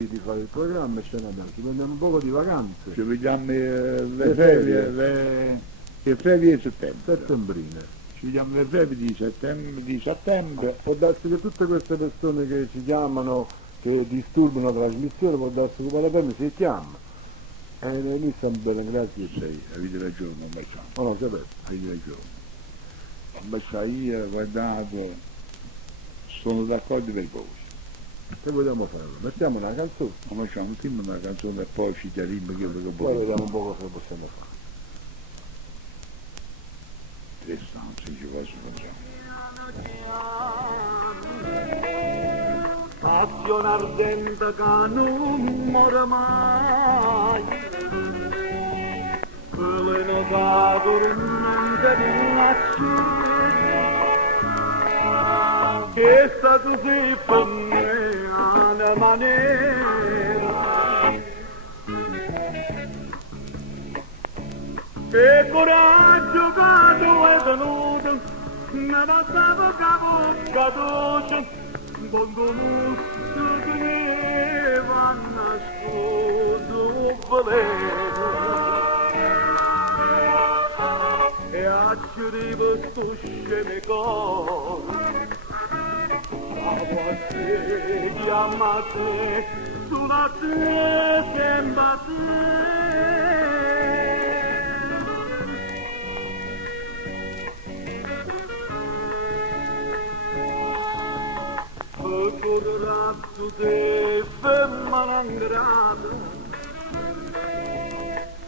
di fare il programma e ce ne andiamo, ci prendiamo un poco di vacanze. Ci vediamo le ferie, le ferie di settembre. Settembrine. Ci vediamo le ferie di settembre. Può darsi che tutte queste persone che ci chiamano, che disturbano la trasmissione, può darsi che la perme si chiama. E noi siamo bene, grazie. Sì, avete ragione, non facciamo. Oh no, sapete. Avete ragione. Invece io, guardate, sono d'accordo per voi. Che vogliamo fare? Mettiamo una canzone, Ma facciamo un film, una canzone e poi ci chiarimmo che lo poi vediamo un po' cosa possiamo fare. Tre stanze ci posso facciamo. Passione ardente che non muore mai, veleno dormente di nascere, che è stato si per me una maniera, e coraggio che tu è venuto, ne bastava che caduto, con conosco che ne va nascosto veleno. E acceriva sto scemico, stavo a te, chiamate, sulla te, sembra te. Corazzo di femmina ingrata,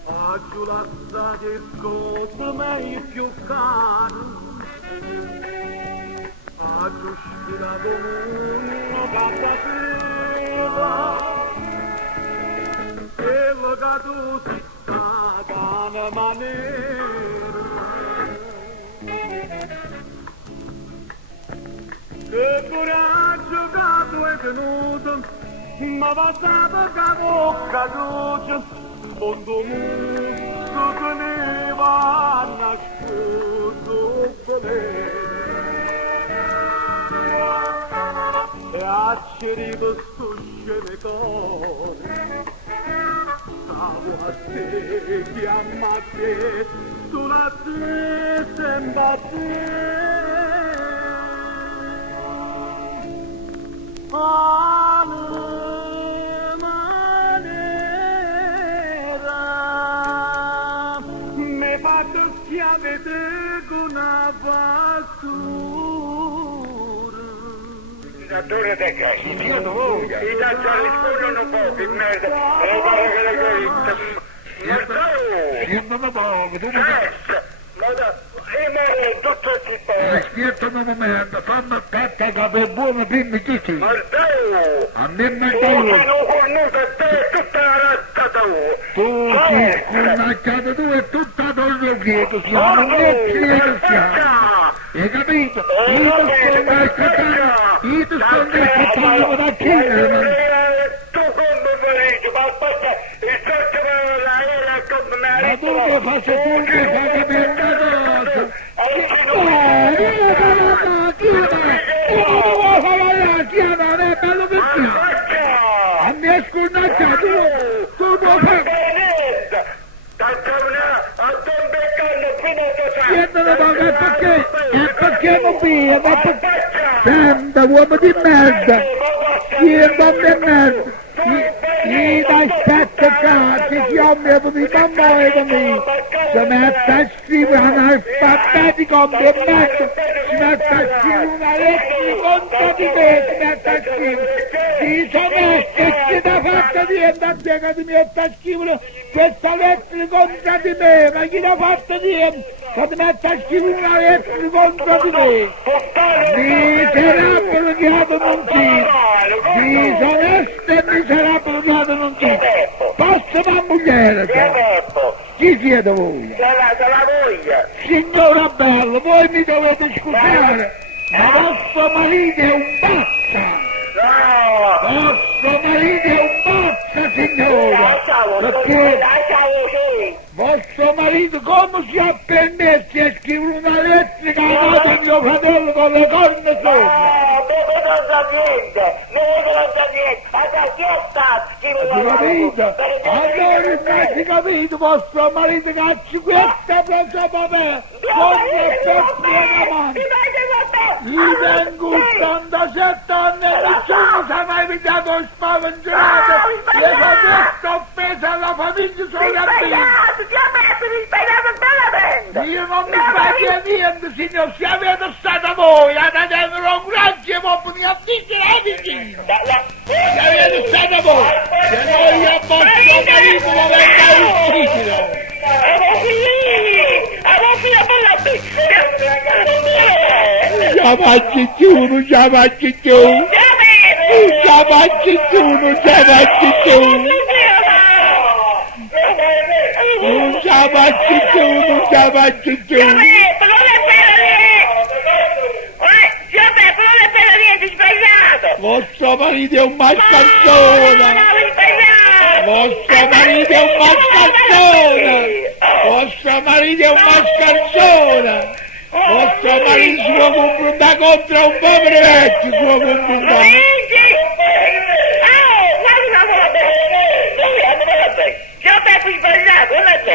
a giurata che cosa mai più caro, a giuspira come una capateva, e lo gato si sta da una maniera. Che coraggio che tu hai tenuto, ma bastava che avevo caduto, mondo musco che ne va nascosto veleno. E acceriva sto scemico, stavo a te, chiama a te, sulla te, sembra te. Manera mi fatto schiavete con una fattura. Attore te cazzo, io non voglio. I tacci rispondono poco, in merda. E guarda che le corite. Scendono poco, tu mi tutto il città. aspettano un momento, fammi attaccare che per buono prima chi sei. Mardeo! A me Tu manca sei io. un cornuto e te tutta la razza tua. Tu sei cornacciato tu e tutta toglio chiedo, siamo metti e siamo. Hai capito? Io ti sto aspettando da Cina. Tu come felice, ma aspetta, il sotto la era come Ma marito. tu che fai tu che fai che per una cosa? A me scornacciato, tu non fai. Perché non via, ma senta uomo di merda, io non di merda, io aspetta cazzo, io mi ho venuto a muovermi, si mette a scrivere un alfabetico di merda, si mette a scrivere una lettera contro di te, si mette a scrivere, si sono che si da fatta diventare che mi mette a scrivere questa lettera contro di me, ma chi l'ha fatta diventare? Che ti mette a scrivere una lettera contro di me, miserabile che non ci, disonesto e miserabile che non ci, passa la moglie, chi siete voi? La voglia. Signora Bello, voi mi dovete scusare, ma vostro marito è un pazzo! Vostro marito è un pazzo, signora! Perché vostro marito come si ha permesso di scrivere una lettera che ha dato a mio fratello con le corna sopra? Non sa niente, non sa niente, ma chi è stato? Hai capito? Allora non hai capito, vostro marito che ha 50 preso papà, con gli effetti alla mano. Io tengo 87 anni e nessuno si è mai pigliato spaventurato, le ho detto offese alla famiglia solo a me. Io non mi sbaglio niente, signor, se avete stato voi ad attendere un grazie popoli a vincere la vicina. Se avete stato voi, se noi a vostro marito lo venga ucciso. Non ci facci più, non ci facci più. Non ci facci più, non ci facci più. Non ci facci più, non ci facci più. Vostro marito è un mascalzone! Vostro marito è un mascalzone! Vostro marito è un mascalzone! Vostro marito si può confrontare contro un povero vecchio, si può confrontare!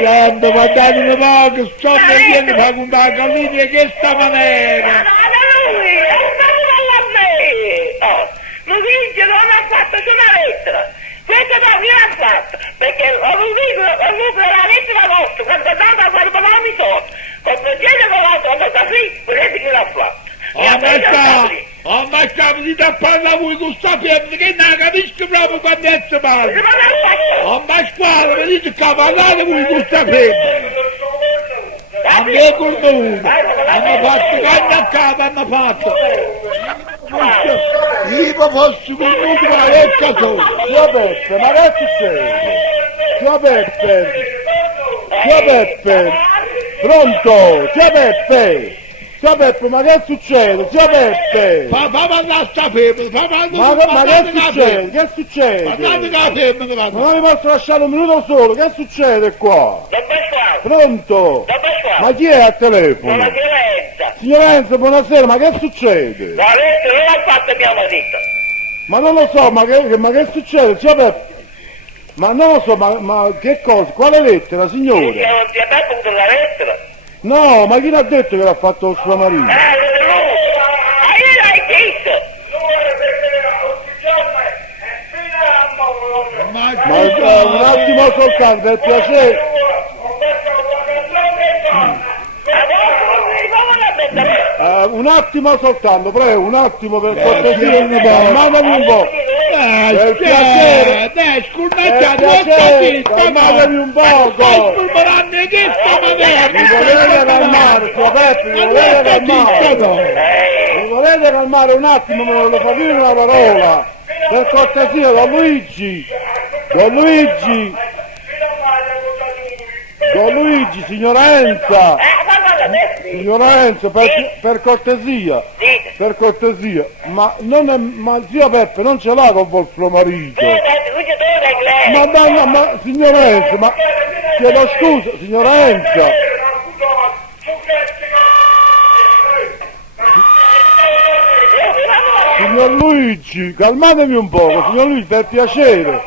Santo, guardate un po' che sto vedendo per comprare la gallina che sta maniera! Luigi non ha fatto una lettera, questo non l'ha fatto, perché Luigi la lettera vostra, quando è andato a fare i soldi, quando c'è con l'altro, quando sta qui, vedete che l'ha fatto. Ma dite a parlare voi con sta pietra che non capisco proprio quando è si parla. Ma squadra, vedete che parlate voi con sta pietra. A me è cornuto, hanno fatto canne a capo, hanno fatto. Io posso cornuto la vecchia sola. Zio Peppe, ma che succede? Zio Peppe! Zio Peppe! Pronto? Zio Peppe! Zio Peppe, ma che succede? Zio Peppe! Papà mandare sta femmina, Ma che succede? Che succede? Guardate la femmina, Ma non mi posso lasciare un minuto solo, che succede qua? Pronto? Ma chi è al telefono? La violenza. Signor Enzo, buonasera, ma che succede? La lettera non l'ha fatta mia marito. Ma non lo so, ma che succede? Zio Peppe? Ma non lo so, ma che cosa? Quale lettera, signore? Non ti ha dato la lettera? No, ma chi l'ha detto che l'ha fatto suo marito? Io l'hai detto. Ma un attimo soltanto, per piacere. Un attimo soltanto, prego, un attimo per cortesia, calmatevi un po'. Per piacere. Calmatevi un poco. Mi volete calmare, suo Peppe, mi volete calmare. Mi volete calmare un attimo, me lo fa dire una parola. Per cortesia, Don Luigi. Don Luigi. Don Luigi, signora Enza. Signora Enzo, per cortesia, ma zio Peppe non ce l'ha con vostro marito. Ma signora Enzo, ma chiedo scusa, signora Enzo. Signor Luigi, calmatevi un poco, signor Luigi, per piacere.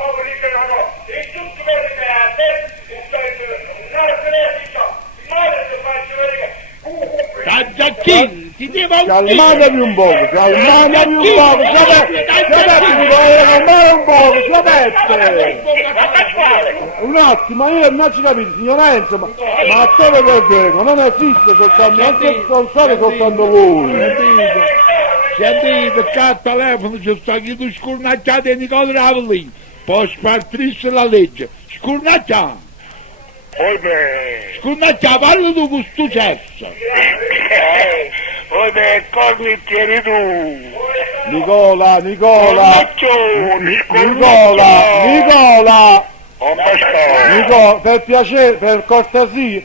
Calmatevi un poco, mi volete calmare un poco, sapete? Un attimo, io non ci capito, signor Enzo, ma a te lo perdono, non esiste soltanto, non state soltanto voi. Sentite, che al telefono ci sta chiedendo scurnacciate di Nicola Ravellini, poi spartisce la legge, scurnacciate. Scurnacciate, parla tu con sto cesso. Come tieni tu? Nicola! Per piacere, per cortesia.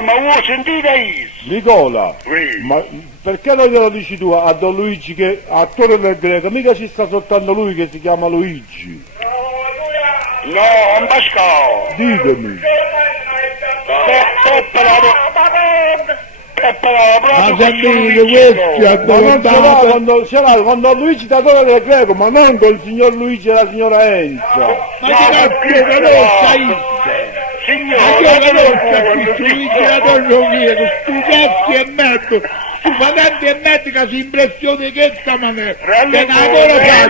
Ma vuoi sentire io? Nicola, Sì. ma perché non glielo dici tu a Don Luigi che attore del greco? Mica ci sta soltanto lui che si chiama Luigi. No, Ambasciò. Ditemi. Ma sentite, questi hanno Ma non ce l'ha contato. quando ce l'ha quando Luigi Datore del Greco, ma non col signor Luigi e la signora Enzo. Ma ti capisco che non sai. Ma io che non capisco, Luigi la torno via, stu pezzi e mezzo, stu patenti e mezzo che si impressione che sta maniera. Che ancora faccio,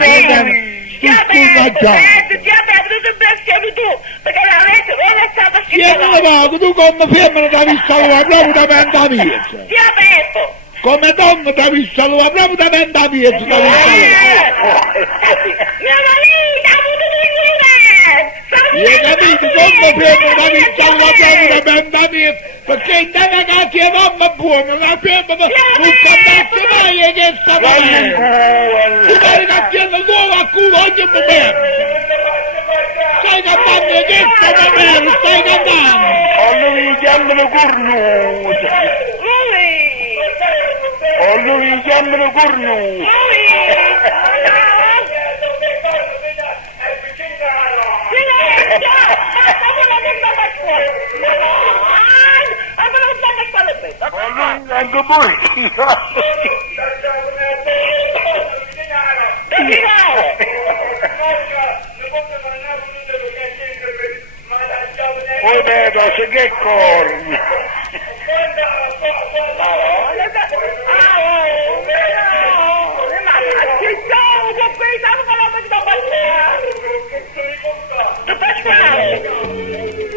perché la letto non è stata Tieni vago, tu come femmina devi salvare proprio da vent'anni. Ti ha detto! Come donna devi salvare proprio da vent'anni. Mia marita ha avuto due Io capito, come femmina devi salvare proprio da vent'anni. Perché in una casa è mamma buona, la femmina non capisce mai che sta facendo. Tu devi capire l'uovo a culo ogni momento. Stai cantando che sta facendo, stai cantando. Lui chiamano cornuto. Lui chiamano cornuto. Anche poi. Poi vedo se che corni.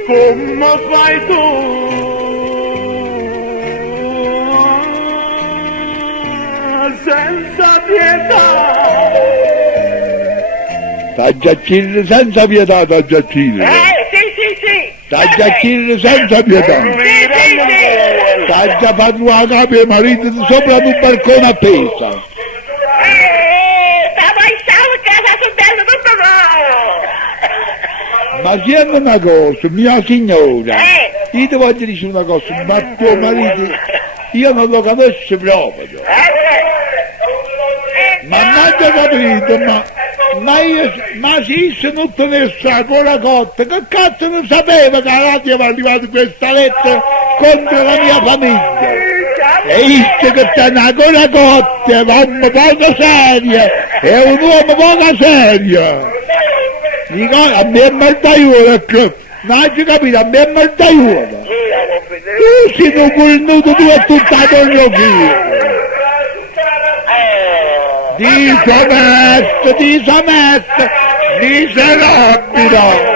Come fai tu? Senza pietà. Tagliacchini senza pietà, tagliacchini. Sì. Tagliacchini senza pietà. Taglia fatto la capo e marito di sopra un balcone appesa. Stavo in casa sul bello tutto no! Ma senti una cosa, mia signora, io ti voglio dire una cosa, ma tuo marito, io non lo conosco proprio. Ma non ho capito, ma se io non tenesse ancora cotta, che cazzo non sapeva che la radio era arrivata questa lettera contro la mia famiglia? E visto che stanno ancora cotte, è un uomo poco serio, è un uomo poco serio. Dico, a me è mortaiuolo, non hai capito, a me è mortaiuolo. Tu sei un cornuto, tu e tutta la tornocchia. Disamette, miserabile.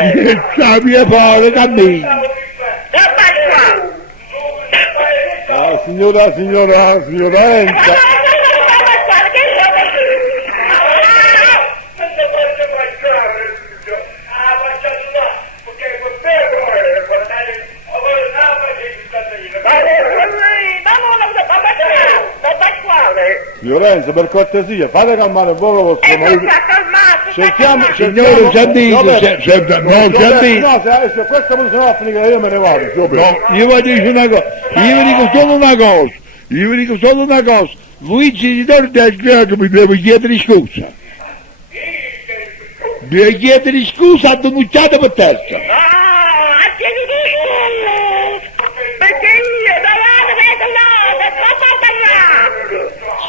E sappia Paolo, cammino. Signora Enzo. Lorenzo, per cortesia, fate calmare un po' lo vostro marito. Cerchiamo, Signore, sentite, non sentite. No, se questa musica va a finire io me ne vado. No, io voglio dire una cosa, io vi dico solo una cosa, Luigi di Torre del Greco mi devo chiedere scusa. Devo chiedere scusa a denunciato per terza.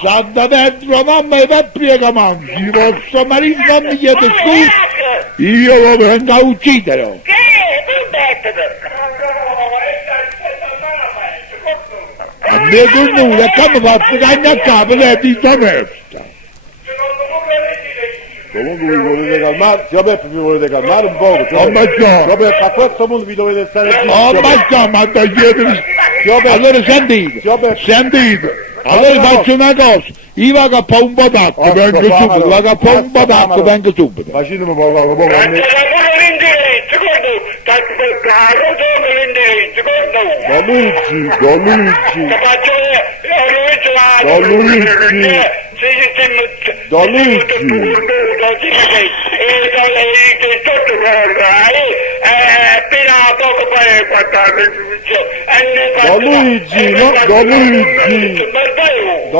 Santa Pedro, mamma e per prega mangi, il vostro marito non mi chiede scusa, io lo vengo a uccidere. Che? A me tornuto, e come fatto cagna a capo, lei di onesta. Comunque vi volete calmare, zio Peppe vi volete calmare un po'. Oh, ma già. Zio Peppe, a questo punto vi dovete stare zitti. Oh, ma già, ma da chiedere. Allora sentite. Allora faccio una cosa, io vado a fare un po' d'acqua, vengo subito, vado a fare un po' d'acqua, vengo subito. Facetemi un po'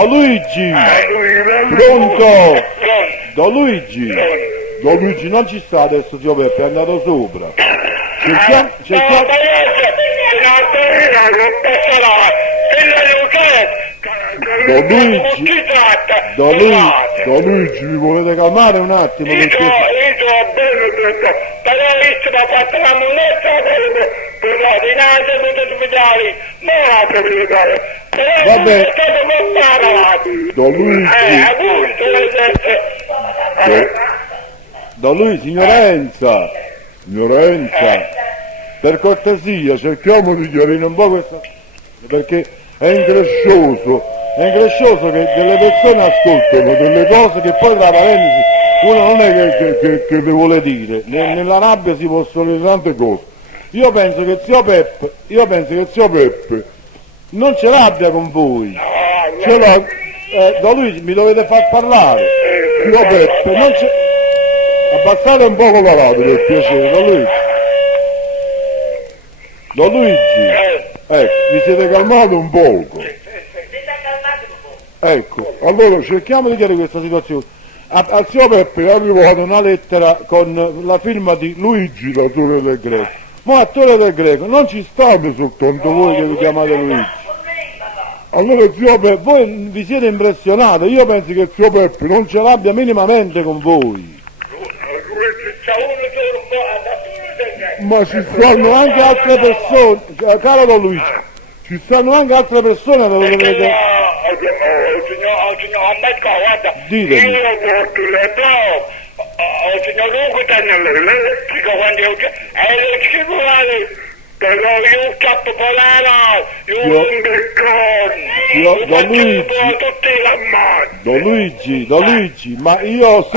Luigi, pronto? Don Luigi non ci sta adesso, zio Peppe, è andato sopra. cerchiamo, Don Luigi, mi volete calmare un attimo? Io Perché... bene, però io mi ha fatto una moneta per l'ordinaria per ospitali, ma per ospitali. Vabbè. È stato portato. Don Luigi, Don Luigi, ignoranza, per cortesia cerchiamo di chiarire un po' questo, perché è increscioso che delle persone ascoltano delle cose che poi tra parentesi uno non è che le vuole dire, nella rabbia si possono dire tante cose. Io penso che zio Peppe non ce l'abbia con voi, ce l'ha, Don Luigi mi dovete far parlare, zio Peppe non c'è, abbassate un poco la radio per piacere, Don Luigi, vi siete calmati un poco. Ecco, allora cerchiamo di chiarire questa situazione. A zio Peppe è arrivata una lettera con la firma di Luigi, l'attore del Greco. Ma attore del Greco, non ci state soltanto voi che vi chiamate Luigi. Allora zio Peppe, voi vi siete impressionati, io penso che zio Peppe non ce l'abbia minimamente con voi. Ma ci stanno anche altre persone, caro Don Luigi, ci stanno anche altre persone che dovete... Signor Ambasco, guarda, Ditemi. io porto le prove, signor Luca nell'elettrico quando io elettrico però io scappo polare, io un beccone, Don Luigi, ma io ho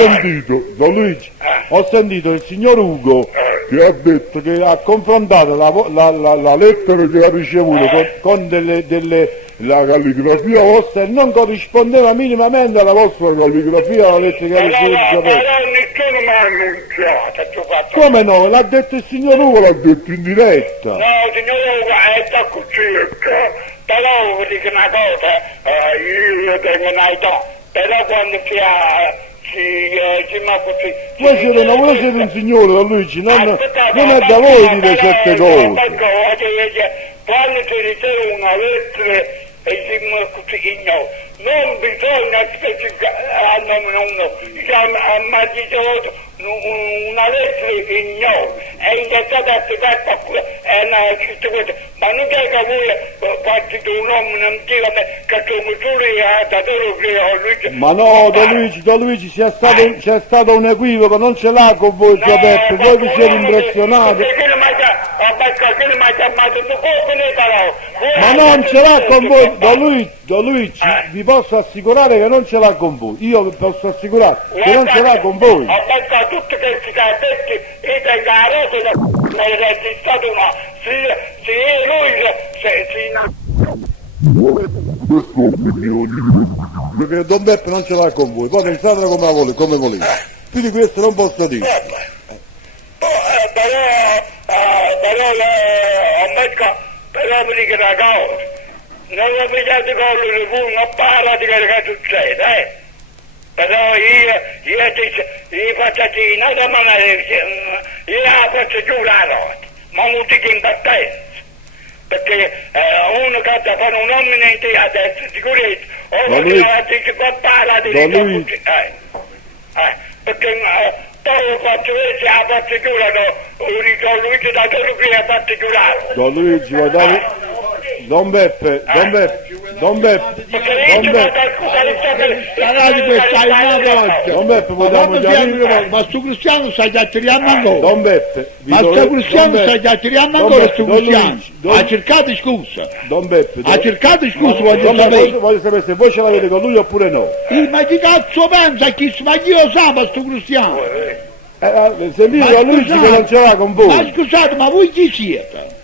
sentito il signor Ugo che ha detto che ha confrontato la lettera che ha ricevuto con la calligrafia vostra e non corrispondeva minimamente alla vostra calligrafia, la lettera che ha ricevuto. però nessuno mi ha annunciato, Come no? L'ha detto il signor Ugo, l'ha detto in diretta. no, signor Luca, sta così, però vi dico una cosa, io tengo una età, però quando Voi siete un signore, Don Luigi, non è da voi dire certe cose. Quando si riceve una lettera e si non bisogna specificare a nome uno, ma dicevo una lettera ignoro, è indicata applicata è una scritto questo, ma non è che voi partito un uomo non dica che sono solo da loro che ho Luigi. Ma no, Don Luigi, c'è stato un equivoco, non ce l'ha con voi, zio Peppe, voi vi siete impressionati. Ma non ce l'ha con voi, Don Luigi, vi posso assicurare che non ce l'ha con voi, io vi posso assicurare che non ce l'ha con voi. Ho pensato tutti questi cassetti e tengo la rete da è stato una se lui Perché Don Beppe non ce l'ha con voi, poi pensatelo come volete. Più di questo non posso dire. però mi dico una cosa, non ho pigliato collo di cui non parla di quello che succede, Però io faccio nada ma io la faccio giù la notte, ma non dico in partenza. Perché uno che da fare un uomo adesso sicurezza, o che non dice qua parla di perché poi faccio vedere se la faccio giù Don Luigi da quello che la faccio giurare. Don Luigi, guardate. Don Beppe, Don Beppe, vogliamo chiarire. ma sto cristiano sta chiacchieriamo ancora. Don Beppe, Ma sto cristiano sta chiacchieriamo ancora sto cristiano. Ha cercato scusa. Don Beppe, Ha cercato scusa, voglio sapere se voi ce l'avete con lui oppure no. Ma chi cazzo pensa chi ma io sa sto cristiano? Sentite Don Luigi che non ce l'ha con voi. Ma scusate, ma voi chi siete?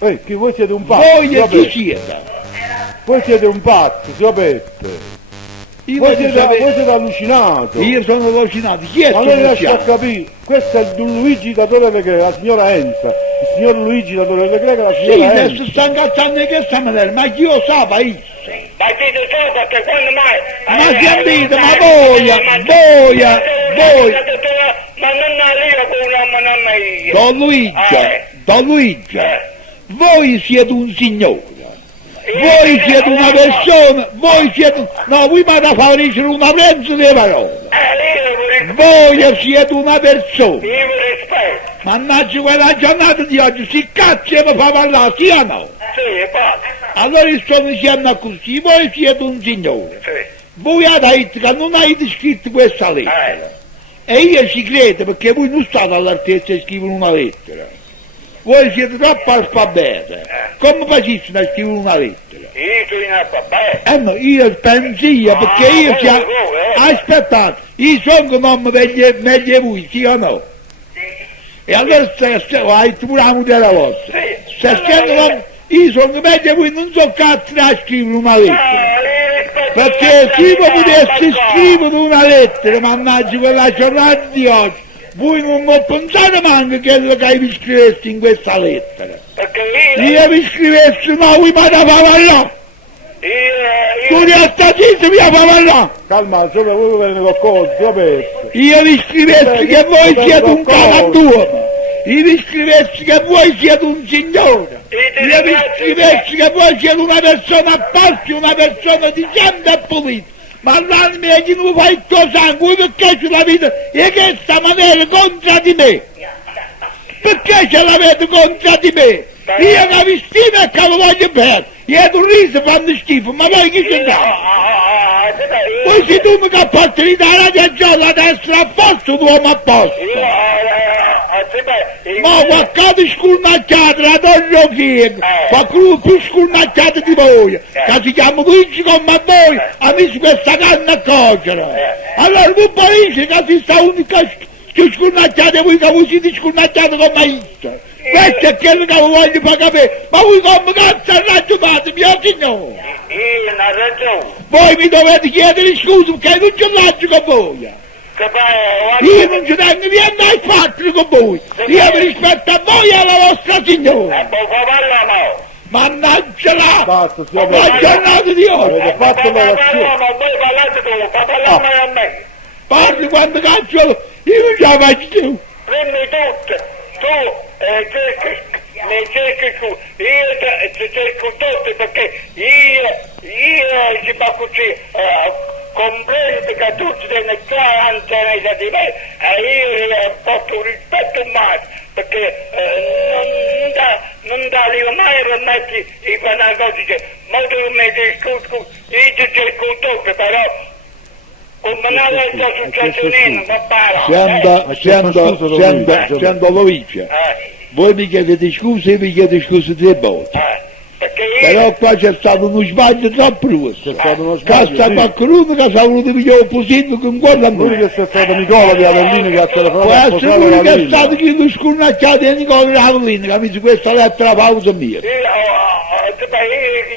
Che voi siete un pazzo. Voi chi siete? Voi siete un pazzo, zio Peppe. Voi siete allucinati. Io sono allucinato. Chi è Ma sto non riesco a cristiano? capire. Questo è Don Luigi datore delle Greche, la signora Enza. Il signor Luigi datore delle Greche, la Sì, signora adesso Enza. sta incazzando in questa maniera, ma chi lo sa, io? Ma dite solo perché quando mai... Ma sentite, ma voi, Ma non arriva con un uomo, non io. Don Luigi, Don Luigi, voi siete un signore, voi siete una persona, voi siete... No, voi mi da favorisce una prensa di parole. Voi siete una persona. Io vi rispetto. Mannaggia quella giornata di oggi, si cazzo mi fa parlare, sì o no? Sì, basta. Allora io sto dicendo così, voi siete un signore. Sì. Voi avete che non avete scritto questa lettera. E io ci credo perché voi non state all'altezza di scrivere una lettera. Voi siete troppo alfabeti. Come facessimo a scrivere una lettera? Io sono in alfabeto. No, io penso io, perché io sia... Aspettate, io sono come meglio voi, sì o no? E allora hai pure la modella vostra. Io sono meglio voi, non so cazzo da scrivere una lettera. Perché se io potessi scrivere una lettera, mannaggia quella giornata di oggi, voi non mi pensate manco che vi scrivessi in questa lettera. Io vi scrivessi, no, voi mi da parlare. Tu resta zitto, mi da parlare. Calma, sopra voi venite qualcosa, sapete. Io vi scrivessi che voi siete un galantuomo. Io vi scrivessi che voi siete un signore. Io vi scrivessi che voi siete una persona a posto, una persona di gente e pulita. Ma l'anima è che non fa il tuo sangue, perché ce l'avete in questa maniera contro di me? Perché ce l'avete contro di me? Io una vestina che lo voglio bene, io un riso fanno schifo, ma voi chi ci dà? Voi siete uno che porta l'Italia di giorno a destra a posto, l'uomo a posto. Ma qualcosa scurnacciato, la donna che qualcuno più scurnacciato di voi, che si chiama Luigi come a voi, ha messo questa canna a cuocere. Allora voi paese che si sta unica che scurnacciate voi che voi siete scurnacciati come io. Questo è quello che voglio far capire, ma voi come cazzo ragionate, mio signore? Io non ho ragione. Voi mi dovete chiedere scusa perché non ce l'ho con voi. Io non ci tengo niente ai fatti con voi, io vi rispetto a voi e alla vostra signora. Mannaggia là, Basta, la giornata di oggi. Avete fatto l'orazione. Parli quando cazzo, io non ce la faccio più. Prendi tutto, tu mi cerchi tu, io ti cerco tutto perché io ci fa così, comprendo che tu ci devi stare anzianità di me e io porto un rispetto umano perché non devo mai permettere di fare una cosa, ma tu mi discuto, io ti cerco tutto però come non è successo niente, non parla. Sento Luigi, voi mi chiedete scuse e mi chiedete scuse tre volte. Perché Però qua c'è stato uno sbaglio troppo grosso. C'è stato uno Casta sbaglio, sì. qualcuno che sa voluto pigliare opposito con quella Lui moglie. che è stato Nicola di Avellino che ha telefonato Può a essere sposare lui la che è Lilla. stato chi lo scurnacciato di Nicola di Avellino che ha messo questa lettera pausa mia. io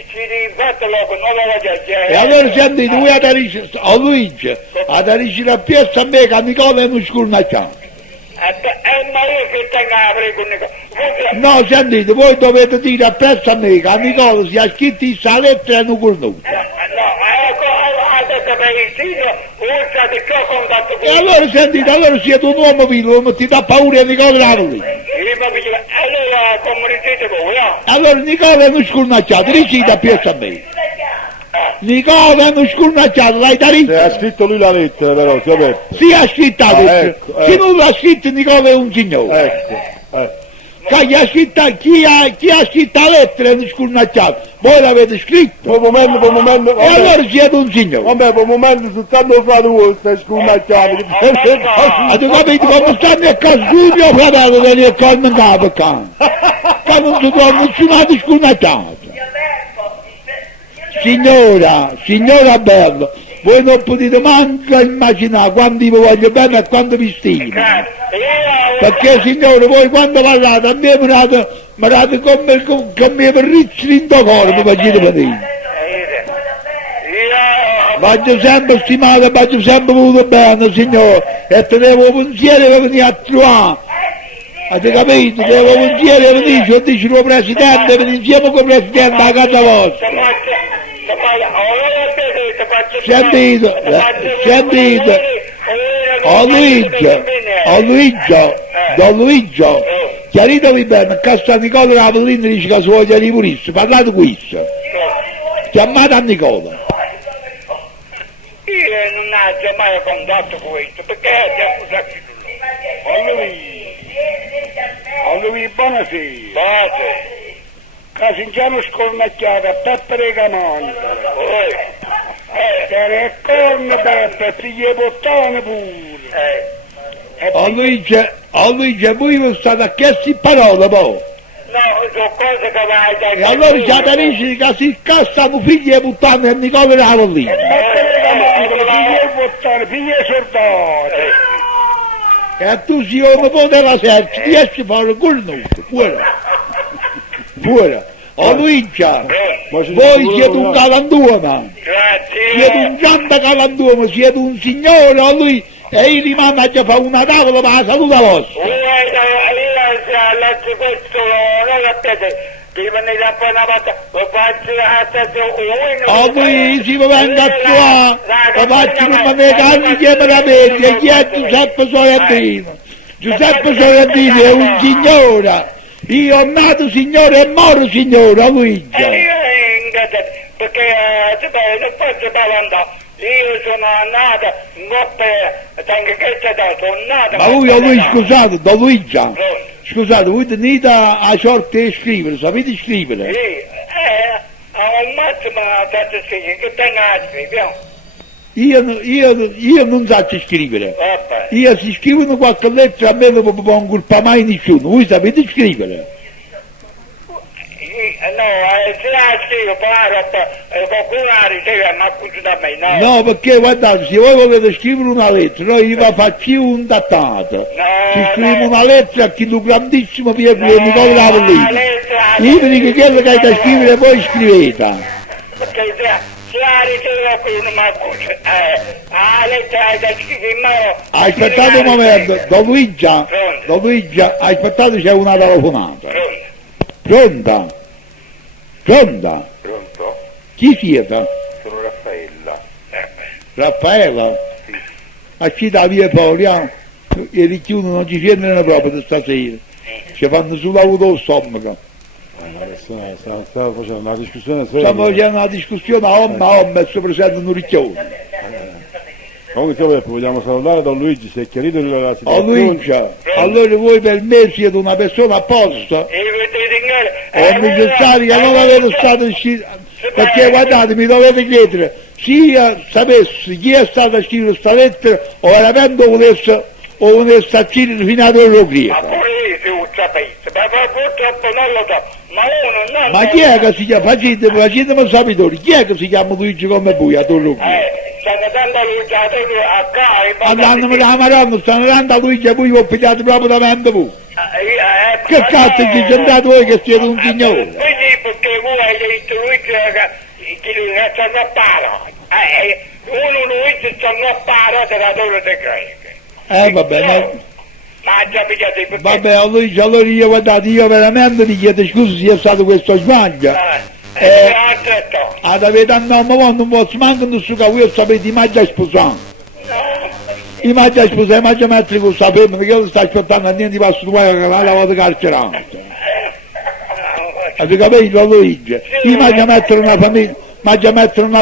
ci rifatto loco, non la voglio E allora sentite, voi a Luigi, ad Aricina a piazza a me che a Nicola è uno scurnacciato. ma io che tengo a aprire con Nicola. No, sentite, voi dovete dire a piazza a me che a Nicola sia scritto questa lettera e non cornuta. Adesso per il figlio, usa di che ho contatto con E allora sentite, allora siete un uomo vivo, non ti dà paura di Nicola di Avellino. allora come dite voi, no? Allora Nicola è uno scurnacciato, dici a piazza a me. Nicola è uno scurnacciato, l'hai da Se ha scritto lui la lettera però, ti ho detto. si ha scritto la lettera. ecco. Chi non l'ha scritto Nicola è un signore. Ecco. Chi ha scritto la lettera è uno scurnacciato. Voi l'avete scritto. Per un momento, E allora siete un signore. vabbè, per un momento soltanto fa due, stai scurnacciando. Avete capito come stanno a casa mio fratello che ne calma in capo cane. Che non si trova nessun altro scurnacciato. Signora bello, voi non potete manco immaginare quando io vi voglio bene e quando vi stimo. Perché signore, voi quando parlate a me mi date come per rizzoli in tuo corpo, mi facete vedere. Voglio sempre stimato, voglio sempre voluto bene, signore, e tenevo pensiero che veniva a trovare. Avete capito? Tenevo pensiero che veniva, dice il presidente, veniva insieme con il presidente a casa vostra. Sentite, Don Luigi, chiaritevi bene, che sta Nicola Cavallini dice che si voglia di pulisse, parlate questo. Chiamate a Nicola. Io non ho mai contatto con questo, perché è accusato A lui buonasera. Base, Che sentiamo scornacchiare a peppere e camanda. poi, Per il corno peppe, figli e bottone pure. A Luigi, voi vi state a chiesti parole, poi. no, sono cose che vai da... E allora già ti dici che si cassano figli e puttane e Nicola Cavallini. Peppere e camanda, figli e bottone, figli e soldati. E tu si uno po' della serce, riesci a fare cornuto, pure. A Luigi, voi siete un galantuomo. Siete un Grazie. grande galantuomo, siete un signore, a lui, e io rimane a già fare una tavola per la salute vostra. Io letto questo, non aspetta, prima di fare una volta, lo faccio a stazione. A lui si venga qua, lo faccio come nei canni chiama la media, chi è Giuseppe Sorrentino? Giuseppe Sorrentino è un signore, io ho nato signore e moro signore, a Luigi. Perché non posso parlare. Io sono nato in coppia, tengo che sono nato. Ma lui scusate, da Luigi, scusate, voi tenete a sorte di scrivere, sapete scrivere? Sì, a un massimo faccio scrivere, che tengo a scrivere. Io non so scrivere. Vabbè. Io si scrivono qualche lettera a me non mi può incolpare mai nessuno, voi sapete scrivere? No, se la scrivo, qualcuno la riceve, ma scusa da me, no? No, perché guardate, se voi volete scrivere una lettera, noi gli faccio un datato. Si scrive una lettera a chi lo grandissimo Pietro Nicola Cavallini. Io vi dico quello che hai da scrivere, voi scrivete. Perché se la riceve qualcuno, ma scusa, la lettera hai da scrivere in mano. Aspettate un momento, da Luigi, aspettate c'è una telefonata. Pronta? Pronta? Pronto? Chi siete? Sono Raffaella. Raffaella? A ci da via Paolia, i ricchiuni non ci scendono proprio di stasera, ci fanno sull'avuto lo stomaco. Adesso stiamo facendo una discussione Stiamo facendo una discussione a omma e si presentano un ricchione. Comunque vogliamo salutare Don Luigi, si è chiarito la Oh Luigi, allora voi per me siete una persona a posto, è necessario che non avete stato perché guardate, mi dovete chiedere, se io sapessi chi è stato a scrivere questa lettera o veramente volesse a scrivere fino ad ora Ma griega. pure io se lo sapessi, ma purtroppo non lo so, ma uno non... Ma chi è che si chiama, facetemi sapere, chi è che si chiama Luigi come voi ad ora griega? Stanno dando Luigi a casa... Andando la Madonna, stanno dando a Luigi e voi vi pigliate proprio davanti voi. Che cazzo ci sentate voi che siete un signore? Quindi perché voi avete detto Luigi che non stanno a parlare. Uno Luigi stanno a parlare della torre di Grecia. Vabbè, Ma già pigliate perché... vabbè, Luigi, allora io guardate, io veramente vi chiedo scusa se è stato questo sbaglio. Ad avete andato, ma non posso manco non so che voi sapete, ma già sposato. Ma già sposato, ma già mettere con sapevo, perché io lo sto aspettando a niente di passo tu che la lavate carcerante. Avete capito, Luigi? Io ma già mettere una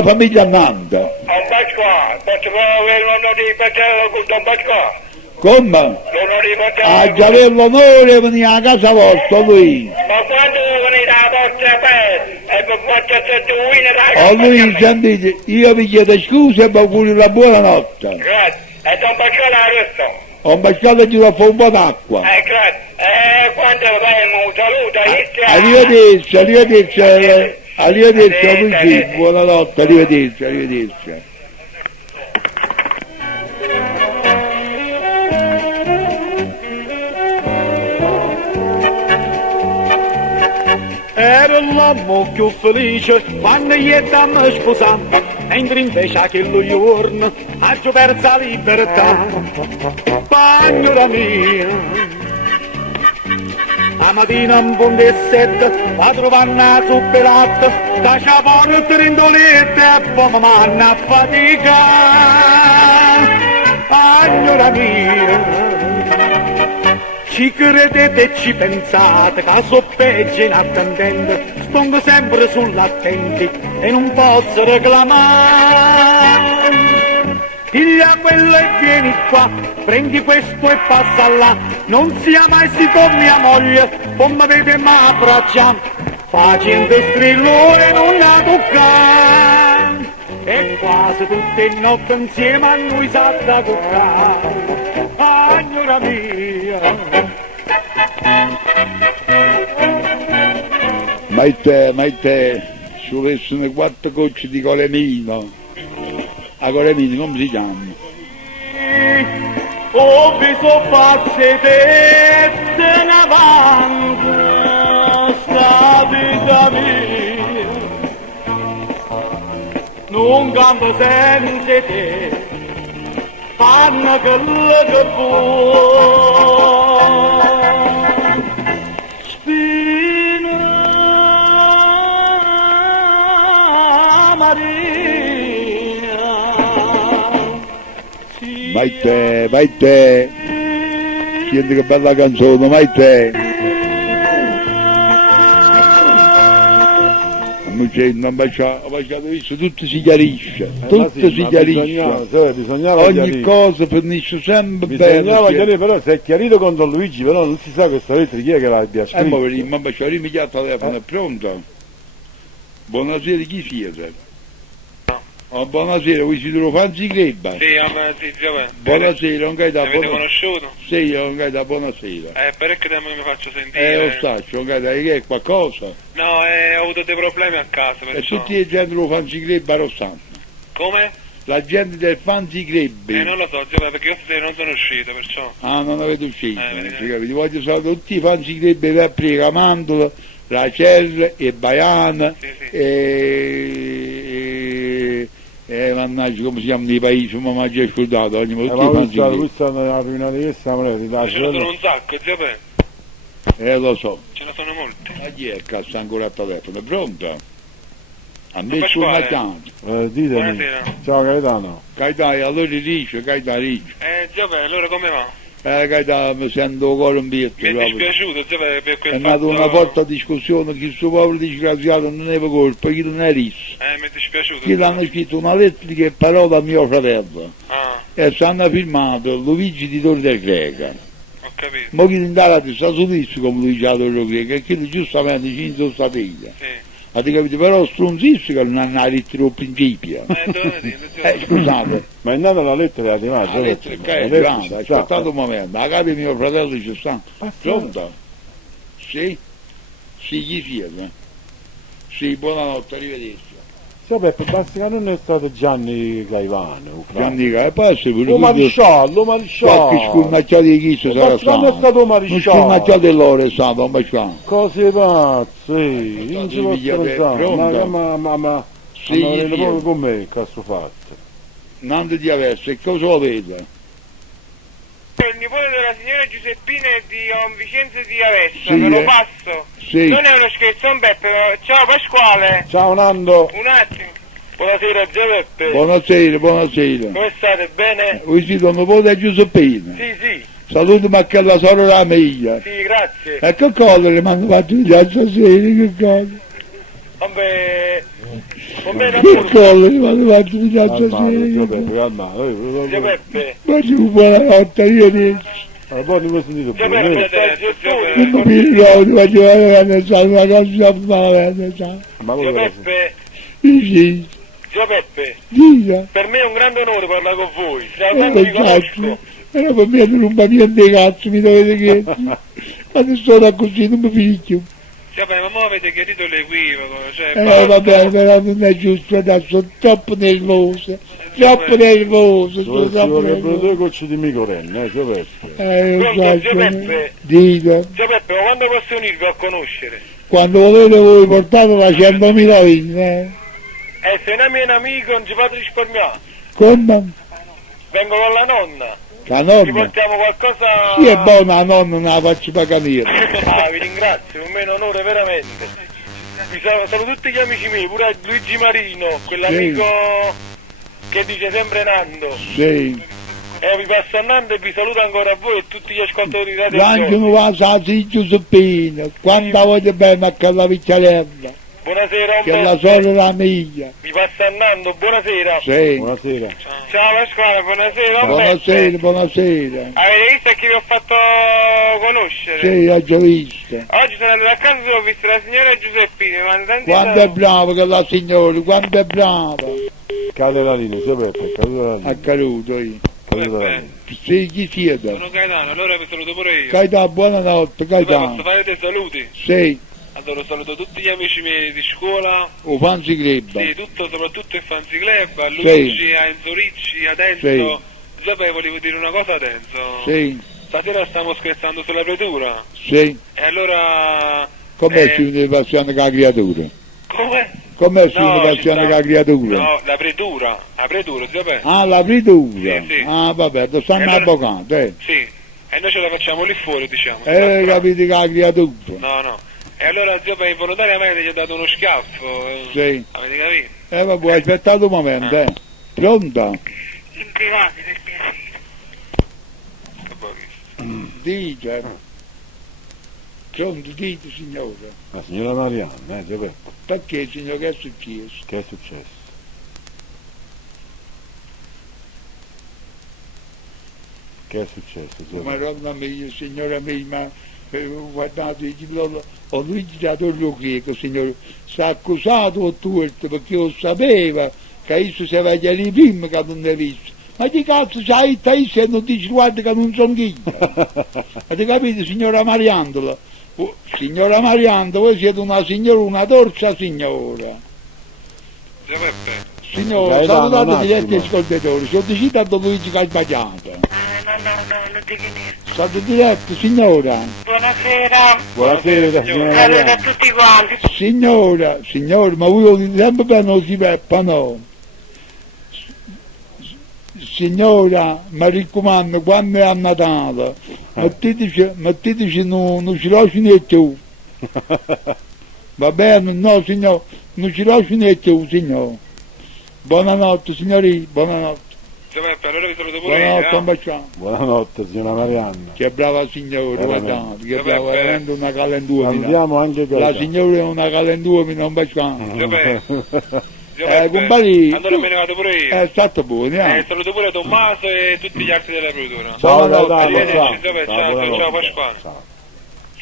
famiglia a Nantes. Don Pasquale, posso avere l'onore di portare con Don Pasquale? Come? L'onore di portare... A già avere l'onore di venire a casa vostra, lui. Ma quando venite alla vostra festa e vi faccio sentire la... Oh lui, sentite, io vi chiedo scusa e vi auguro una buona notte. Grazie. E Don Pasquale adesso? Ho baciato e gli do un po' d'acqua. Grazie. Quando vengo un saluto, Arrivederci, Luigi, buonanotte, arrivederci. Era l'uomo più felice quando gli stavamo sposando, mentre invece a quello giorno ha già perso la libertà. Bagnola mia, la mattina un po' di sette, la trovano a suppelata, da ciapone e trindolette e poi mi manna a fatica. Bagnola mia, Ci credete e ci pensate, caso peggio inattendente, spongo sempre sull'attenti e non posso reclamare. Piglia quello e vieni qua, prendi questo e passa là, non sia mai si con mia moglie, come vede ma abbraccia, facendo strillo e non la tocca, e quasi tutte le notti insieme a noi sa da toccare, signora mia. Maite, ci volessero 4 gocce di colemino. A colemino come si chiama? Ho visto farsi tette in avanti, sta vita mia, non campo senza te, fanno quello che vuoi, spina Maria. Maite, senti che bella canzone, Maite. Non baciate, visto, tutto si chiarisce, tutto si chiarisce. Bisognava Ogni chiarire. cosa finisce sempre Bisognava bene. chiarire, però se è chiarito con Don Luigi, però non si sa questa lettera chi è che l'abbia Ma scritta. baciare, mi chiama il telefono, è pronto? Buonasera, chi siete? Oh, buonasera, voi siete lo Fanzi Club? Sì, sì, Giovanni. Buonasera, non caita, Avete conosciuto? Sì, non caita, buonasera. Parecchio tempo che mi faccio sentire. Lo staccio, non caita, che è qualcosa? No, ho avuto dei problemi a casa, E perciò. tutti i gente dello Fanzi Club a Rossano. Come? La gente del Fanzi Club. Non lo so, Giovanni, perché io stasera non sono uscito, perciò. Ah, non avete uscito, vedi. ci capite? Voglio salutare tutti i Fanzi Club per Prega Mandola, Racerre e Baiana Sì, sì. mannaggia, come si chiamano i paesi, ma mi ha già scordato, ogni volta Ma i lui Fanzi Club. sta nella prima di che siamo lì, Ce ne sono un sacco, Giovanni. Lo so. Ce ne sono molti. Ma chi è che sta ancora al telefono? È pronto? A me Pasquale. sulla chiama. Ditemi. Buonasera. Ciao Gaetano. Gaetano, allora dice, Gaetano dice. Giovanni, allora come va? Gaetano, mi sento ancora un bietto. Mi è proprio. dispiaciuto, Giovanni, per quel È fatto. nata una forte discussione che questo povero disgraziato non aveva colpa, chi non è risso. Mi è dispiaciuto. Chi l'hanno scritto una lettera che è parola a mio fratello. Ah, E stanno firmato Luigi di Torre del Greca. ho capito. Ma chi non dà di Stato Unito come Luigi di Torre del Greca, e chi giustamente ci inso sta figlia. Sì. Avete capito? Però stronzissimo che non hanno la lettera al principio. Dove dire, Giovanni? Scusate. Ma è nata la lettera di maggio. La lettera che è grande, aspettate un momento, magari mio fratello ci sta. Pronto? Sì? Sì, chi siete? Sì, buonanotte, arrivederci. Sì, Beppe, basta che non è stato Gianni Gaivano. Gianni passa per O maresciallo, qualche maresciallo. scurnacciato di chi sarà Basta che non è stato? stato Un maresciallo. scurnacciato dell'oro è stato, un baciano. Cose pazze, non ci posso Pronto? pensare. Ma Sì, non sì. proprio con me che cazzo fatto. Nando di Averso, e cosa volete? Il nipote della signora Giuseppina e di Vincenzo di Averso, Sì, me lo passo. Sì. Non è uno scherzo, è un Beppe. Ciao Pasquale. Ciao Nando. Un attimo. Buonasera Giuseppe. Buonasera, buonasera. Come state? Bene? Voi siete un nipote di Giuseppina. Sì, sì, Salutami a che la sorella mia. sì, grazie. E che cosa le hanno fatto già stasera, che cosa? Vabbè, va bene, Che cosa le hanno fatto già Calmato, stasera? Giuseppe, calmato. Giuseppe. Ma ci buonanotte, io adesso. Poi mi ho sentito bene. Giuseppe, stai giù Non studio. mi ricordo, ti faccio vedere, una cosa male, Ma quello che Giuseppe, Dici, Giuseppe, dica. per me è un grande onore parlare con voi. Lo Realmente vi cazzo, conosco. però per me non va niente cazzo, mi dovete chiedere. Adesso ora così non mi picchio. Giuseppe, ma mo avete chiarito l'equivoco. Cioè, Vabbè, però non è giusto, adesso sono troppo nervoso, troppo nervoso, sono Ci troppo vorrebbero nervoso. 2 gocce di micorenne, Giuseppe. Pronto, Giuseppe? Dica, Giuseppe, ma quando posso unirvi a conoscere? quando volete voi portate la 100.000 vigna, Se una mia amico non ci fate risparmiare. come? Vengo con la nonna. La Ci nonna? portiamo qualcosa. Sì, è buona la nonna, non la faccio pagare. Vi ringrazio, per me è un onore veramente. Saluto tutti gli amici miei, pure a Luigi Marino, quell'amico che dice sempre Nando. Sì, Vi passo andando e vi saluto ancora a voi e tutti gli ascoltatori di Radio Quando Giorgio. mi va sa sì Giuseppino, quando voglio bene a quella picciarella, Buonasera che la Umberto. sorella mia. Vi passo andando, buonasera. Sì, Buonasera. Ciao Pasquale, buonasera Umberto. buonasera, buonasera. Avete visto chi vi ho fatto conoscere? Sì, ho già visto. Oggi sono andato a casa e ho visto la signora Giuseppina, mi hanno tanti Quanto è bravo che la signora, quanto è bravo. Cade la linea, Giuseppe, caduta la Ha linea. caduto io. Caduta la linea. Sì, chi siete? Sono Gaetano, allora vi saluto pure io. Gaetano, buonanotte, Posso Gaetano. fare dei saluti? Sì, Allora saluto tutti gli amici miei di scuola, o Fanzi Club. sì, tutto, soprattutto il Fancy Club, a Luigi, a Enzo Ricci, a Enzo. Giuseppe, volevo dire una cosa ad Enzo. Sì, Stasera stiamo scherzando sulla pretura. sì. E allora... Com'è si une passione con la creatura? Come? Com'è si No, une ci passione sta- con la creatura? No, la pretura, Giuseppe. Ah, la fritura? Sì, sì. Ah, vabbè, lo stanno allora- avvocato, Sì, e noi ce la facciamo lì fuori, diciamo. capite che la creatura? No, no. E allora Giuseppe involontariamente gli ha dato uno schiaffo. Sì. Avete capito? Vabbè, aspettate un momento, Pronto? In privato, per piacere. Che pochissimo. Dice. Pronto, dite signore. La signora Marianna, Giuseppe, Perché signore che è successo? che è successo? Che è successo, Giuseppe? Madonna mia, signora mia, ma guardate, ho Luigi dato il chieco, signore, si è accusato o tutto perché io sapevo che io si vede lì prima che non ne visto. Ma di cazzo c'hai te se non dici guarda che non sono io? Avete capito, signora Mariandola? Signora Mariandola, voi siete una signora, una dolce signora. Giuseppe, Signora, Gaetano, salutate un diretti attimo. ascoltatori, sono deciso a Luigi che ha sbagliato. No, non dico niente. State diretti, signora. Buonasera. Buonasera, signora Saluto a Marianna. tutti quanti. Signora, ma voi volete sempre bene non si peppa, no? Signora, mi raccomando, quando è a Natale, metteteci non ci lasciano più. Va bene? No, signor, non ci lasciano più, signor. Buonanotte, signori, buonanotte. Giuseppe, allora vi saluto pure Buonanotte, io. un baciano. Buonanotte, signora Marianna. Che brava signora, guardate, che brava, veramente una calenduomina. Andiamo anche La Gaetano. signora è una calenduomina, un baciano. Giuseppe, Giuseppe, compari, allora tu- me ne vado pure io. È stato buono, Saluto pure Tommaso e tutti gli altri della pretura. Ciao Gaetano, Arrivederci, ciao. Giuseppe, ciao, buonanotte. ciao Pasquale. Ciao.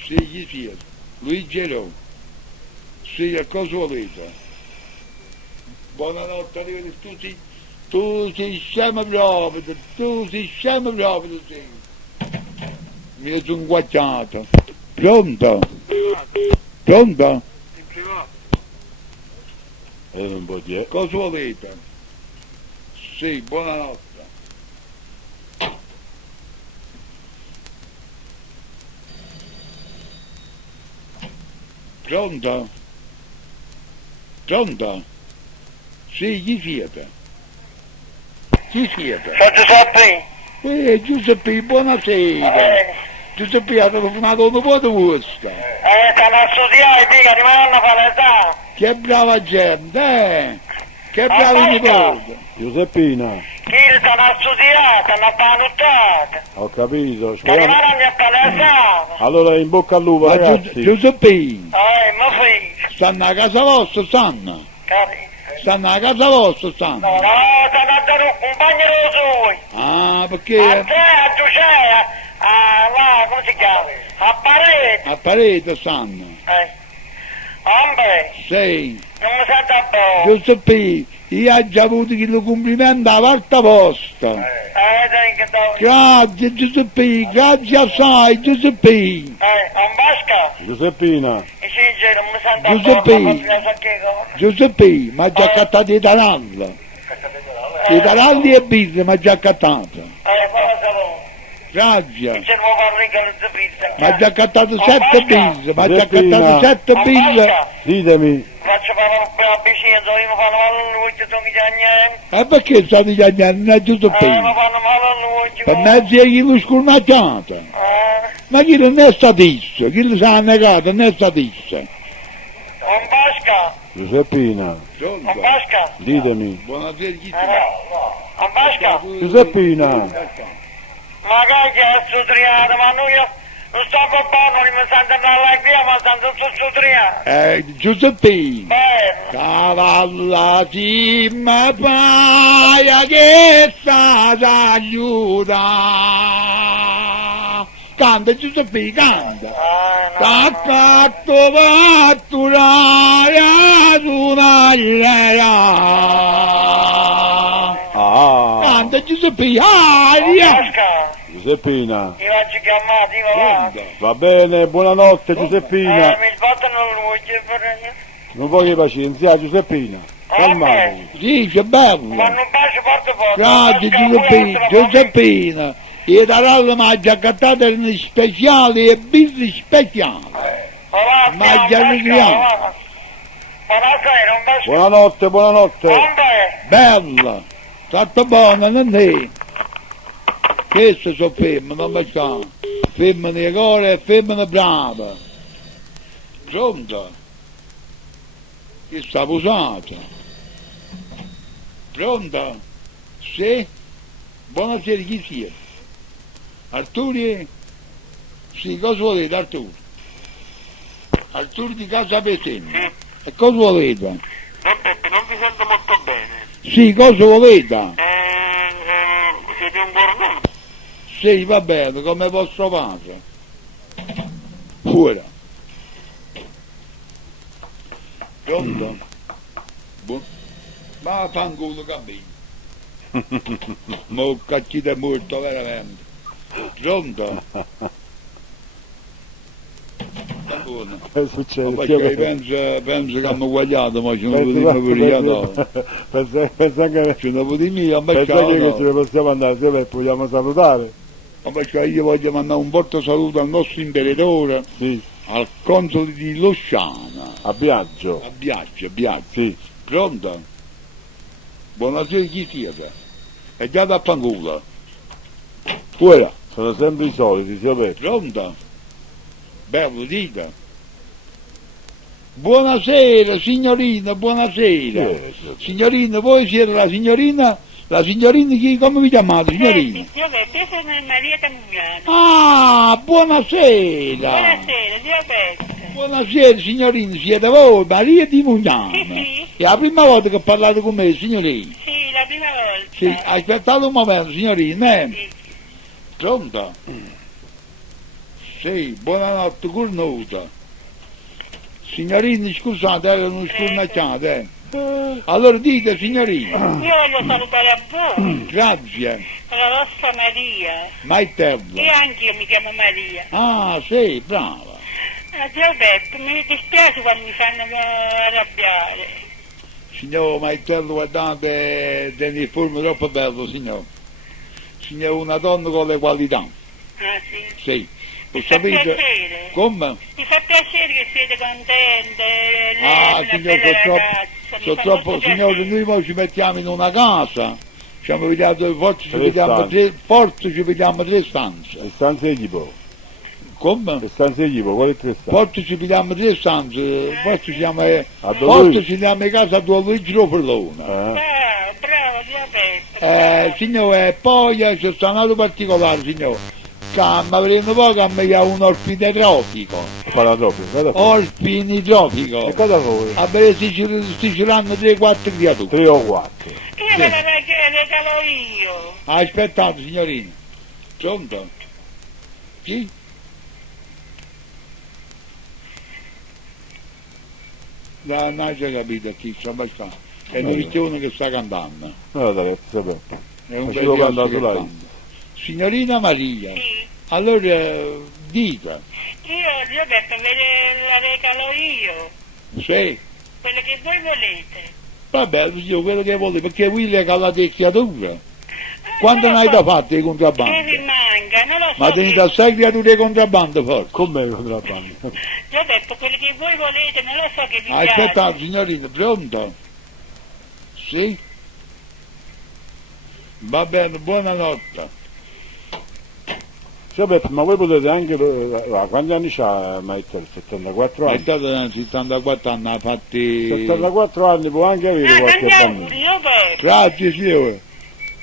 Sì, gli sia. Luigi Ero. Sì, a cosa volete? Buonanotte, arrivederci. Tu sei scemo proprio, tu sei scemo proprio, sì. Mi sono guacciato. Pronto? Pronto? In privato. E un po' di... Cosa volete? Sì, buonanotte. Pronto? Pronto? Sì, chi siete? Chi siete? Sono Giuseppe. Giuseppe, buonasera. Giuseppe ha telefonato un po' di vostra. Stanno a studiare, dica, rimanendo a fare l'esame. Che brava gente, Che bravo nipote. Giuseppina, Chi stanno a studiare, stanno a fare nottata. ho capito. Stanno rimanendo a fare l'esame. Allora in bocca al lupo, Ma ragazzi. Giuseppino, Mio figlio, stanno a casa vostra, stanno. capito? Stanno a casa vostra, stanno. No, stanno a dare un bagnero suo. Ah, A perché te, a Giuseppe, là, come si chiama? A Parete. a parete stanno. Hombre, Sì. non mi sa da buono. Giuseppe, io ho già avuto il complimento a volta vostra. Grazie Giuseppe, grazie assai Giuseppe. Un basca? Giuseppina, Sì, non mi sa da Giuseppe. buono, non so che cosa. Giuseppe, ma già accattato i taralli. I taralli e birra, ma già accattato. Cosa vuoi? Grazie. Se non vuoi parlare con pizza. Ma già accattato 7 birre, ma già accattato 7 Un birre. basca? ditemi, Faccio fare una vicina, dove mi fanno male a lui, sono i giagnani. Ma perché state chiamando? Non è Giuseppe. Mi fanno male a lui. Per mezzo di chi lo scornacciato. Ma chi non è statista, chi lo sa annegato non è statista. Un basca? Giuseppina, Un basca? ditemi, Buonasera chi No. A Basca? Giuseppina. Ma che è studiato, ma noi non sto buono, non mi stanno andando alla via, ma stanno tutto studiato. Giuseppina. Cavalla cimma paia che sta aiuta. Canta Giuseppina, canta. T'accatto fatturare suonaglia. Ah, Canta Giuseppina, aria. Basca, Giuseppina. io oggi chiamato, io va. Va bene, buonanotte Giuseppina. Mi sbattono l'uovo, per... Non voglio pazienza, Giuseppina. Calmatevi. Sì, c'è bello. Ma non bacio porto porto. Grazie Giuseppina, Giuseppina. E daranno mangia accattata in speciali e bis speciali. Mangia rigliamo. Buonasera, un bacio. Buonanotte, buonanotte. Quando è? Bella, tanto buona, non è? Queste sono femmine, non mi sa. Femmine di cuore e femmine brave. Pronta? Che sta posata? Pronta? Sì? Buonasera, chi sia? Arturi? Sì, cosa volete Arturi? Arturi di Casa Pesena. E cosa volete? Non vi sento molto bene. Sì, cosa volete? Siete un bordello? Sì, va bene, come vostro padre. Fuori. Pronto? Ma fanculo cammino. Mo caccite molto veramente. Pronto? Sta buono. Che succede? Ma perché penso che hanno guagliato, ma ce ne potremmo pure dopo. Pensa che... Ce ne potremmo, ma Pensa che ce ne possiamo andare insieme e vogliamo salutare? perché io voglio mandare un forte saluto al nostro imperatore, Sì, al console di Losciana, a Biagio. a Biagio, Biagio. Sì, Pronto? Buonasera, chi siete? È già da fanculo. Fuori. sono sempre i soliti, zio Petro. Pronto? Bello, dita. Buonasera, signorina, buonasera. Signorina, voi siete la signorina chi, come vi chiamate, signorina? Io sono Maria Camugnano. Ah, buonasera. Buonasera, zio Petro. Buonasera, signorina, siete voi, Maria di Mugnano. Sì, sì. È la prima volta che parlate con me, signorina. Sì, la prima volta. Sì, aspettate un momento, signorina. Sì. Pronto? Sì, buonanotte, cornuta. Signorina, scusate, non scurnacciate, Allora dite, signorina. Io voglio salutare a voi, Grazie. la vostra Maria. Mai terzo. E anche io mi chiamo Maria. Ah, sì, brava. Zio Petro, mi dispiace quando mi fanno arrabbiare. Signor Maitello, guardate, tiene il forno troppo bello, signor. Signor, una donna con le qualità. Ah sì? Sì. Lo Mi fa sapete? piacere. Come? Mi fa piacere che siete contente. Lei Ah, è una signor, bella purtroppo, ragazza. Mi fa purtroppo, molto signore, piacere. noi ci mettiamo in una casa. Ci abbiamo pigliato, forse ci pigliamo tre stanze. Le stanze di tipo. Come? Le stanze di tipo, quale tre stanze? Forse ci pigliamo tre stanze, forse siamo A forse ci andiamo in casa a Don Luigi Roperlona. Ah, bravo, zio Petro. Signore, poi c'è stato un altro particolare, signore. Che mi prendo poco a me che ha un orpidrofico. Parla troppo, cosa fai? Orpidrofico. E cosa vuoi? A bere si ciranno 3-4 creature. 3 o 4. Io ve la regalo io. Aspettate, signorina. Pronto? Chi? Non hai già capito chi sta bastando. È una visione che sta cantando. No, dai, sapevo. È un Facevo bel cantare che sulla canta. Signorina Maria, Sì. allora dica, Io ho detto ve la regalo io. sì, Quello che voi volete. vabbè, io quello che volevo, perché voi regalate le creature. Quanto ne hai da fatte di Che vi contrabbando? manca? Non lo so. Ma tenete assai creature di contrabbando forse. Com'è il contrabbando? Io ho detto quello che voi volete, non lo so che vi piace. Aspettate, signorina, pronto? Sì? Va bene, buonanotte. Zio Petro, ma voi potete anche... quanti anni c'ha Maestro? 74 È anni? stato da 74 anni, ha fatti... 74 anni può anche avere qualche Andiamo bambino. pure, io Petro. Grazie signore.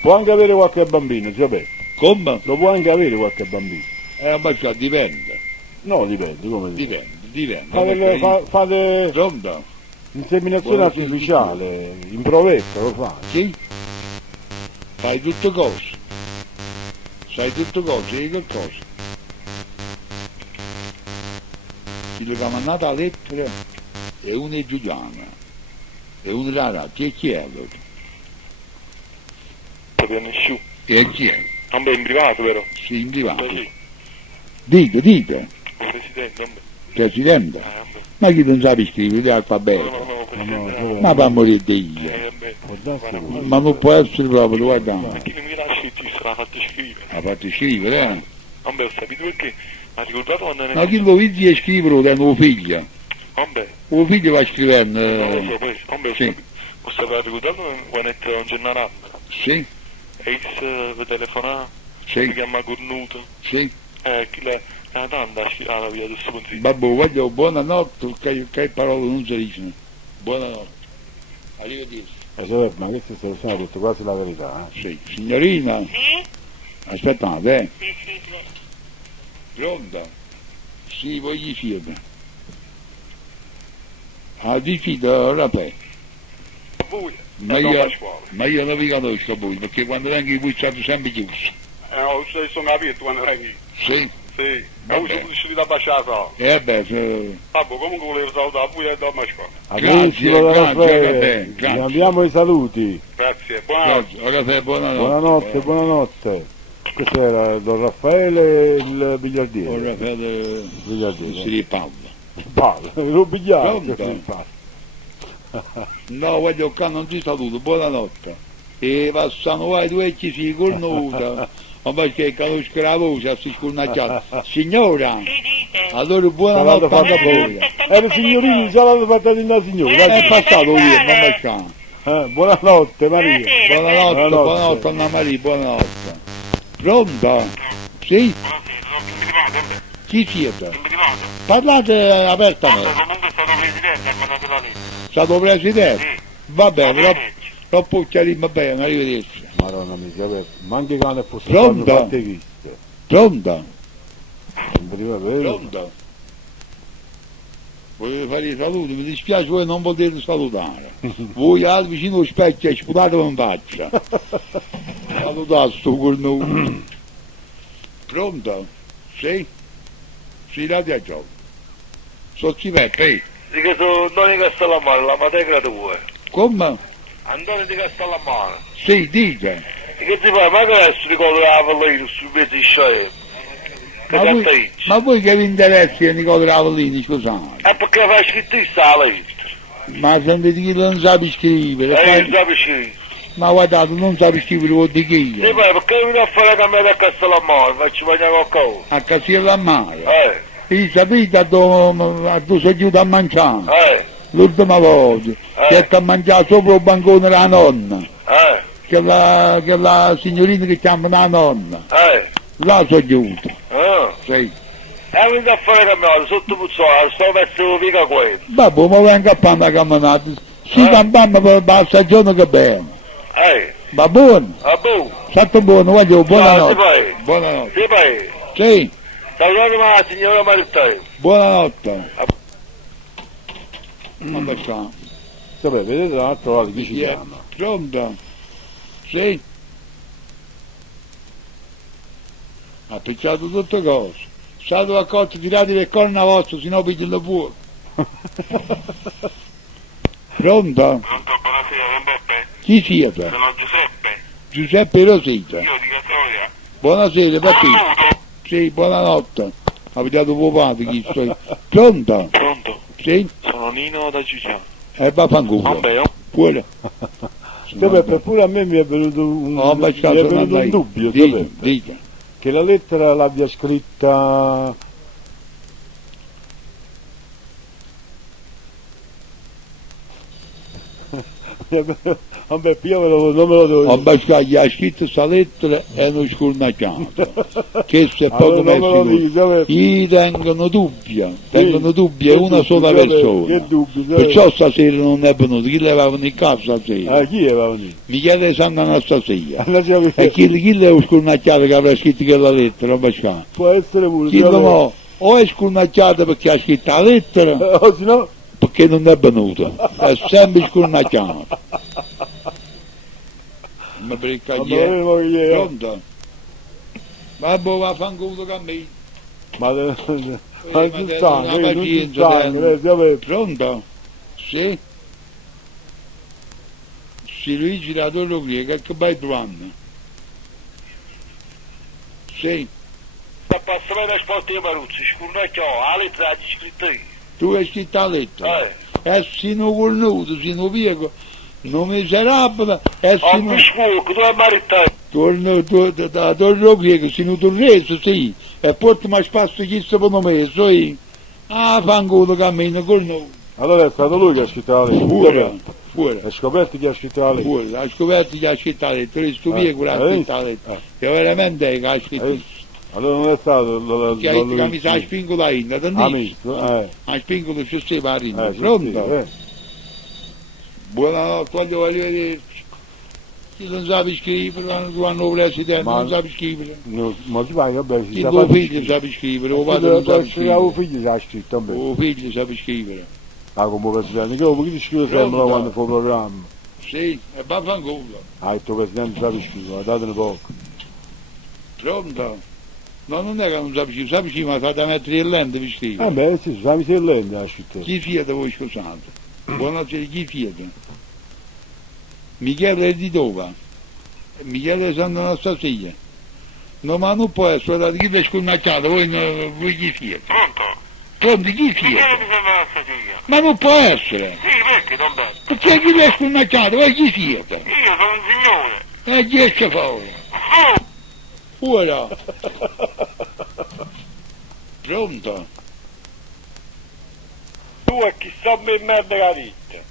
Può anche avere qualche bambino, Giuseppe. Come? Lo può anche avere qualche bambino. Ma dipende. No, dipende, come dipende. Dipende. Fate Pronto? inseminazione Buonasera. artificiale, in provetta lo fa. Sì? Fai tutto cose. Sai tutto cose, e che cosa? Quello che mi ha mandato la lettera è una Giuliana, è una rara, chi è allora? Sappiamo nessuno. E chi è? Non beh, in privato però. Sì, in privato. Sì. Dite, Il presidente, non beh. Presidente. Vabbè. Ma chi non sa scrivere l'alfabeto? No, presidente. Ma va a morire di io. Vabbè. Può darsi lui. Ma non può essere proprio, guarda. Ma chi non mi lascia ci sarà fatto scrivere. Ha fatto scrivere, eh? Non beh, ho capito perché. Ma ricordato quando ne... Ma chi lo vedi a scrivere da tuo figlio? Non beh. Tuo figlio va Non lo scrivendo. so, poi. Non beh, Sì. ho saputo ricordato quando era un giornale. Sì, E il telefonare. Si sì, chiama Cornuto. sì. Chi la tanta alla via del suo consiglio. Babbo, voglio buonanotte, che parole non si dicono. Buonanotte. Arrivederci. Giuseppe, ma questa soluzione ha detto quasi la verità, eh? Sì, signorina, Sì? aspettate, Sì, sì, prego. Pronta? Sì, voglio firme. Ah, dici da rapè. Voi? Ma io non vi conosco voi, perché quando vengo voi state sempre chiusi. Sono capito quando vengi. Sì? Sì. Vabbè. Ho usato da baciata. Vabbè, se... Vabbè, comunque volevo salutare voi e da Mascone. Grazie, Raffaele, grazie. Abbiamo i saluti. Grazie, buonanotte. Grazie, ora buonanotte. Buonanotte, buonanotte. Cos'era? Don Raffaele e il biliardiere. Ora Raffaele Il biliardiere. si ripalla. Paolo, lo bigliare. Pronto? No, voglio che non ti saluto, buonanotte. E passano vai due ci si cornuta. Ma perché conosco la voce, si scornacciata. Signora, Sì, dite. allora buonanotte Salato a fatto voi. Era signorino, il salato fatto da signora. È passato io, non mi sa. Buonanotte Maria. Buonanotte, Buonanotte. buonanotte Anna Maria, buonanotte. Pronta? Sì? Chi siete? Parlate apertamente. Comunque è stato presidente, ha mandato la lettera. Stato presidente? Va bene, troppo chiarimo bene, arrivederci. Madonna mia, ma anche quando fosse Pronto? quando fatte viste. Pronta? Non poteva vero. Pronta? Volevo fare i saluti, mi dispiace voi non potete salutare. Voi al vicino allo specchio e sputate in faccia. Salutate sto cornuto. Pronta? Sì? Sì, la diagio. Sono Civeppe. Dico sono Antonio Castellamare, la materia tua. Come? Antonio di Castellamare. Sì, dica. Che ti fa? Ma che adesso ricordo la Avellino sui mezzi scemi? Che cazzo Ma voi che vi interessa Nicola Ravellini, scusate? è perché fa scrittista la lettera. Ma sentite che non sapi scrivere. Non sapi scrivere. Ma guardate, non sapi scrivere vuol dire che Sì, io. ma perché non a fare da me da Castellamare? Faccio mangiare qualcosa. A Castiella Maia. E sapete a dove si aiuta a mangiare? L'ultima volta, che ha mangiato sopra il bancone della nonna. Che la signorina che chiama la nonna. Là si aiuta. Sì. E venite a fare da me, sotto Puzzola, sto messo mica quello. Babbo, ma venga a fare una camminata. Si campana per la stagione che bene. Va buono? Vabbè. Stato buono, voglio, Sì, buonanotte. poi. Buonanotte. Sì, poi. Sì, Salutate la signora Marittai. buonanotte. Ma perché? Vabbè, vedete dall'altro lato chi ci Chi è? chiama. Pronto? Sì? Ha pensato tutte cose. Stato accorto, tirate le corna vostre, se no pigliano fuori. Pronto? Pronto, buonasera, Beppe. Chi siete? Sono Giuseppe. Giuseppe Rosita. Io di Castoria. Buonasera, perché? Sì, buonanotte. Avete dato tuo padre, chi stai? Pronto? Pronto? Sì? Sono Nino da Giugiano. Vaffanculo. Vabbè, Pure. Vabbè, pure a me mi è venuto un, No, ma mi è venuto un dubbio, Giuseppe, dica. che la lettera l'abbia scritta Vabbè, io non me lo devo Ho dire. bascato, gli ha scritto questa lettera e non scornacciato. Che se Allora poco non me lo messo dici, vabbè. gli tengono dubbio, tengono dubbio, è che una dubbi, sola vabbè, persona. che dubbi, vabbè. Perciò stasera non è venuto, chi levavano in casa stasera? Chi era venuto? Michele Sant'Anastasia. Andiamo E chi le ha scornacciato che avrà scritto quella lettera, ho bascato? Può essere pure. Chi lo o è scornacciato perché ha scritto la lettera, O se no, perché non è venuto, è sempre scornacciato. Ma per vabbè, chi è? vedremo chi è. Pronto? Vabbè, va a fanculo con me. Ma ma non te- si sta, una non si pazienza, sta, vabbè. Pronto? Sì? Sì, Luigi la Torre Griega, che vai trovando? Sì, Ma passa bene sport di Maruzzi, scurnacchio, la lettera ha scritto io. tu hai scritto la lettera. E sino col nudo, sino piego, non miserabile, e Ho sino... biscuoco, tu hai maritato. Torno da Torre Griega, sino torreso, sì. E porto ma spasso chi se può messo, sì. Ah, fanculo cammino col nudo. Allora è stato lui che ha scritto la lettera. Fuori, fuori. Hai scoperto chi ha scritto la lettera? Fuori, ha scoperto che ha scritto la lettera, questo piego l'ha scritto la lettera. Che veramente è che ha scritto. Allora non è stato Che mi sa spingo la inda, da Amico, ha spingo le sue separine. sì, Pronto? sì, Buonanotte, voglio vederci. Chi non sa scrivere, quando presidente Ma- non sa scrivere. Ma ti vai, vabbè, Chi si sa tuo fare figlio sa scrivere, o Il padre non sa tuo scrivere. figlio si ha scritto, vabbè. O figlio sa scrivere. Ah, come presidente, che perché ti scrive sempre Pronto? quando fa il programma? Sì, e va fanculo. Ah, il tuo presidente sa scrivere, datene poco. Pronto? No, non è che non sa scrivere, ma fate mettere il lente per scrivere. Vabbè, sì, sa se lei ha scritto. Chi siete voi, scusate? Buonasera, chi siete? Michele di dove? Michele Sant'Anastasia. No, ma non può essere, chi vi è scornacciato, voi chi siete? Pronto? Pronto, chi siete? Michele di Sant'Anastasia. Ma non può essere! Sì, perché non bene? Perché chi vi è scornacciato, voi chi siete? Io sono un signore. E chi esce fuori? Ora! Pronto? Tu e chi sta me merda la vita.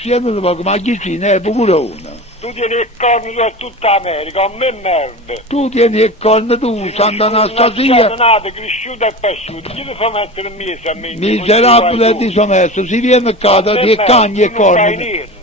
Siamo poco, ma chi si ne è pure uno? Tu tieni il corno su tutta America, a me merda. Tu tieni il corno tu, Sant'Anastasia, Non nato, cresciuto e cresciuto. Chi ti fa mettere il mese a me? miserabile e disonesto, si viene a casa, ti cagni e corno,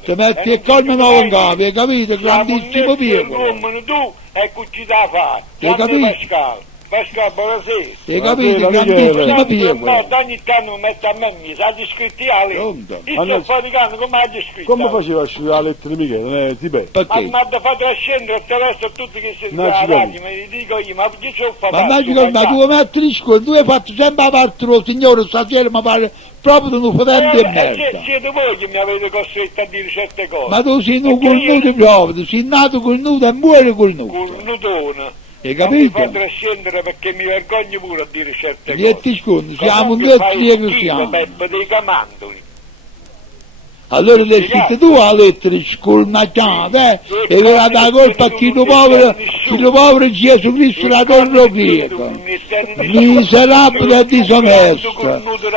ti metti il corno non capi, hai capito? Grandissimo piego. Tu e cucci da fare. Hai capito? Pascal, buonasera. Hai capito? Buonasera, Grandissimo Michele. piego. Ogni tanto mi mette a me mi sa di scritti alle. Pronto? Io sto faticando, come hai scritto? Come faceva a scrivere la lettera di Michele? Ti bene. Ma Perché? mi ha fatto scendere attraverso tutti che si Non ci sgravati, capisco. me li dico io, ma chi ci ho fatto? Ma immagino, ma tu metti gli scuoli, tu hai fatto sempre la parte del signore, stasera mi pare proprio un fedente di merda. Siete voi che mi avete costretto a dire certe cose. Ma tu sei un Perché io- cornuto proprio, sei nato cornuto e muori cornuto. Cornutone. Hai Non mi capito? fate scendere perché mi vergogno pure a dire certe cose. Niente scondi, siamo Comunque tutti fai e un cristiani. schifo, Beppe, dei camandoli. Allora le scritto tu la lettera scornacciata, e verrà la colpa a chi lo povero Gesù Cristo la torre greca. Miserabile e disonesto,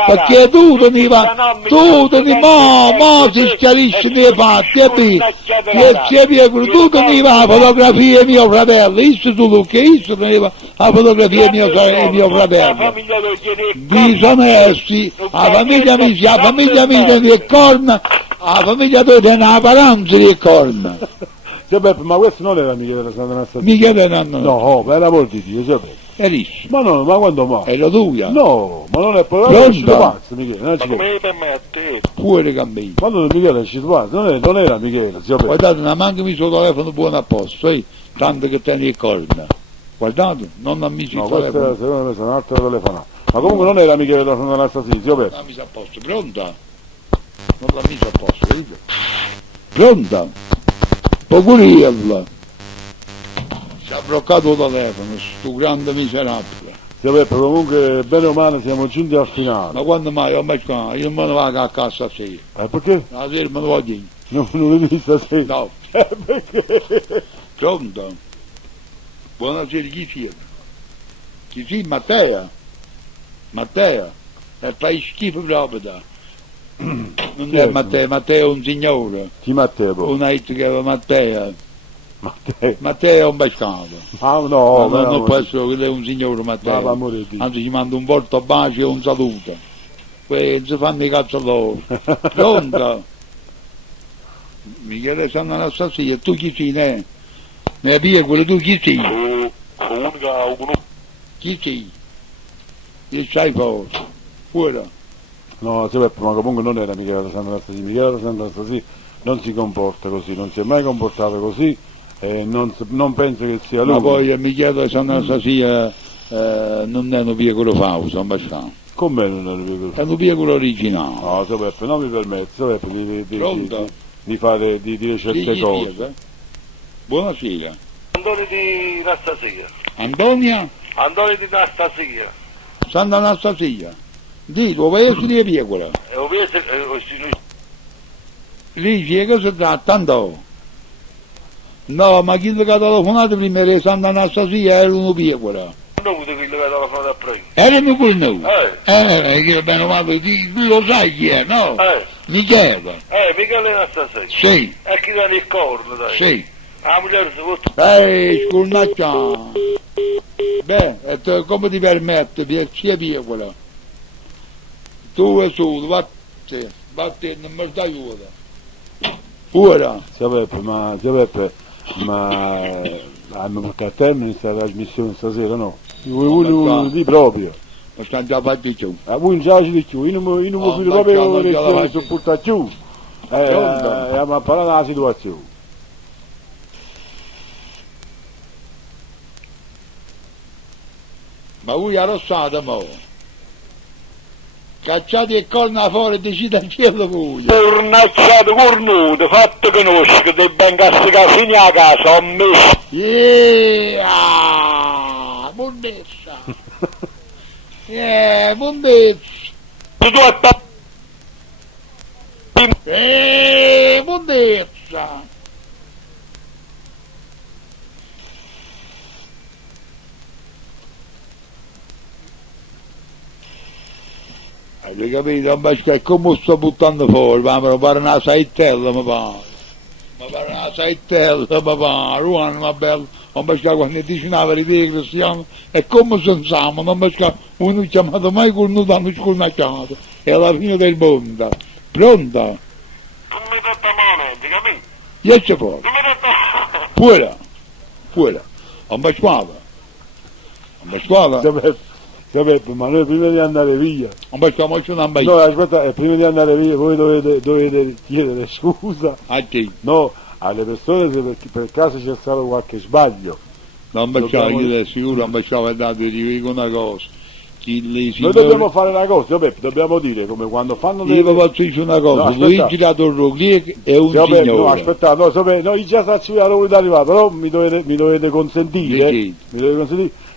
perché tu te mo si schiarisce nei fatti, e si piegano, tu te ne va la fotografia di mio fratello, isso tu Luca, isso te ne va la fotografia di mio fratello. Disonesti, la famiglia mia di corna, la famiglia tua è una paranza di corna. Beppe, ma questo non era Michele da Sant'Anastasia? Michele Nanno, No, per l'amor di Dio, Beppe. è liscio, Ma no, ma quando mai? è la tua, No, ma non è Pronto? è uscito pazzo Michele, non ci Ma credo. come permette? fuori cammino. Quando Michele è uscito pazzo, non era Michele, zio Beppe. Guardate, non manca il suo telefono buono a posto, tanto che tiene il corna. Guardate, non ha messo No, il questo era, telefono. secondo me, sono un altro telefono. Ma comunque non era Michele da Sant'Anastasia, zio Beppe. Non l'ha messo a posto, pronta? Non l'ha messo a posto, capito? Pronta? Pocuriella. Si è bloccato il telefono, sto grande miserabile. Zio Beppe, comunque, bene o male, siamo giunti al finale. Ma quando mai ho mai qua? Io non me ne vado a casa stasera. Perché? La sera me ne voglio io. Non l'hai vista stasera? No. Perché? Pronto? Buonasera, chi siete? Chi sì? Matteo? Matteo? E fai schifo proprio da. Non Chi è è? Matteo, Matteo è un signore, Chi Matteo? poi? una hit che chiama Matteo. Matteo. Matteo è un bastardo. Ah no, No, per non amore può di- essere, quello è un signore Ma Matteo. per amore di Dio. Anzi, gli mando un forte bacio e un saluto. Poi si fanno i cazzo loro. Pronto? Michele San Anastasia, tu chi sei, ne? Mi avvia quello tu chi sei? Chi sei? Che sai forse? Fuori. No, Giuseppe, ma comunque non era Michele Sant'Anastasia. Michele Sant'Anastasia non si comporta così, non si è mai comportato così e non penso che sia lui. Ma poi Michele San Anastasia non è un piccolo fausto, abbastanza. Come non è lui? È un piccolo originale. No, Giuseppe, non mi permette, Giuseppe, Pronto? di dire certe Chi cose. siete? Buonasera. Antonio di Anastasia. Antonia Antonio di Anastasia. Sant'Anastasia. Dì, lo paese di piccola. E ovviamente, Lì che si tratta, andò. No, ma chi che ha telefonato prima era Sant'Anastasia, era uno piccola. non ho avuto che le la fare a prima. Era mio noi. Che bene o male, tu lo sai chi è, no? Michele. Michele Anastasia. Sì, E chi dà il corno, dai. sì. La moglie si può... Scurnaccia. Beh, come ti permette, sia piccola. Tu e su, vattene, non mi dai aiuto. Ora. Giuseppe, ma hanno portato a termine questa trasmissione stasera, no? Voi lì proprio. Ma stanno già fatti giù. Voi non ci di più, io non mi No, fido ma proprio non ce la che faccio. sopporta più. Pronto? Ma parlare della situazione. Ma voi arrossate, mo. Cacciate il corno fuori e decide al cielo voi. Tornacciato cornuto, fatto conoscere che venga a stare fino a casa, ho messo. Yeah! Buonezza! Buonezza! Tu a Buonezza! Hai capito? Ma è come sto buttando fuori, ma mi pare una saettella, mi pare. Ma pare una saettella, mi pare, Juan, ma bello. Ma quando dice una verità cristiana, è come senziamo, non mi uno chiamato mai cornuto, hanno scornacciato. È la fine del mondo. Pronta? Non mi dà malamente, capito? Esce fuori. Non mi dà... Fuori. Fuori. Non mi squadra. Non mi squadra. Giuseppe, ma noi prima di andare via, Non mi squadra, non mi no aspetta, prima di andare via voi dovete chiedere scusa, A te. no, alle persone se per caso c'è stato qualche sbaglio. Non mi Dobbiamo- squadra, io sicuro non mi squadra, dato, ti dico una cosa. Chi le Noi signore... dobbiamo fare una cosa, Giuseppe, dobbiamo dire come quando fanno Io vi faccio dire una cosa, No, Luigi aspetta. Latorro Grieg è un Giuseppe, no, signore. aspettate, no, Giuseppe, no, io già saccio la dove arrivare, però mi dovete consentire, Sì,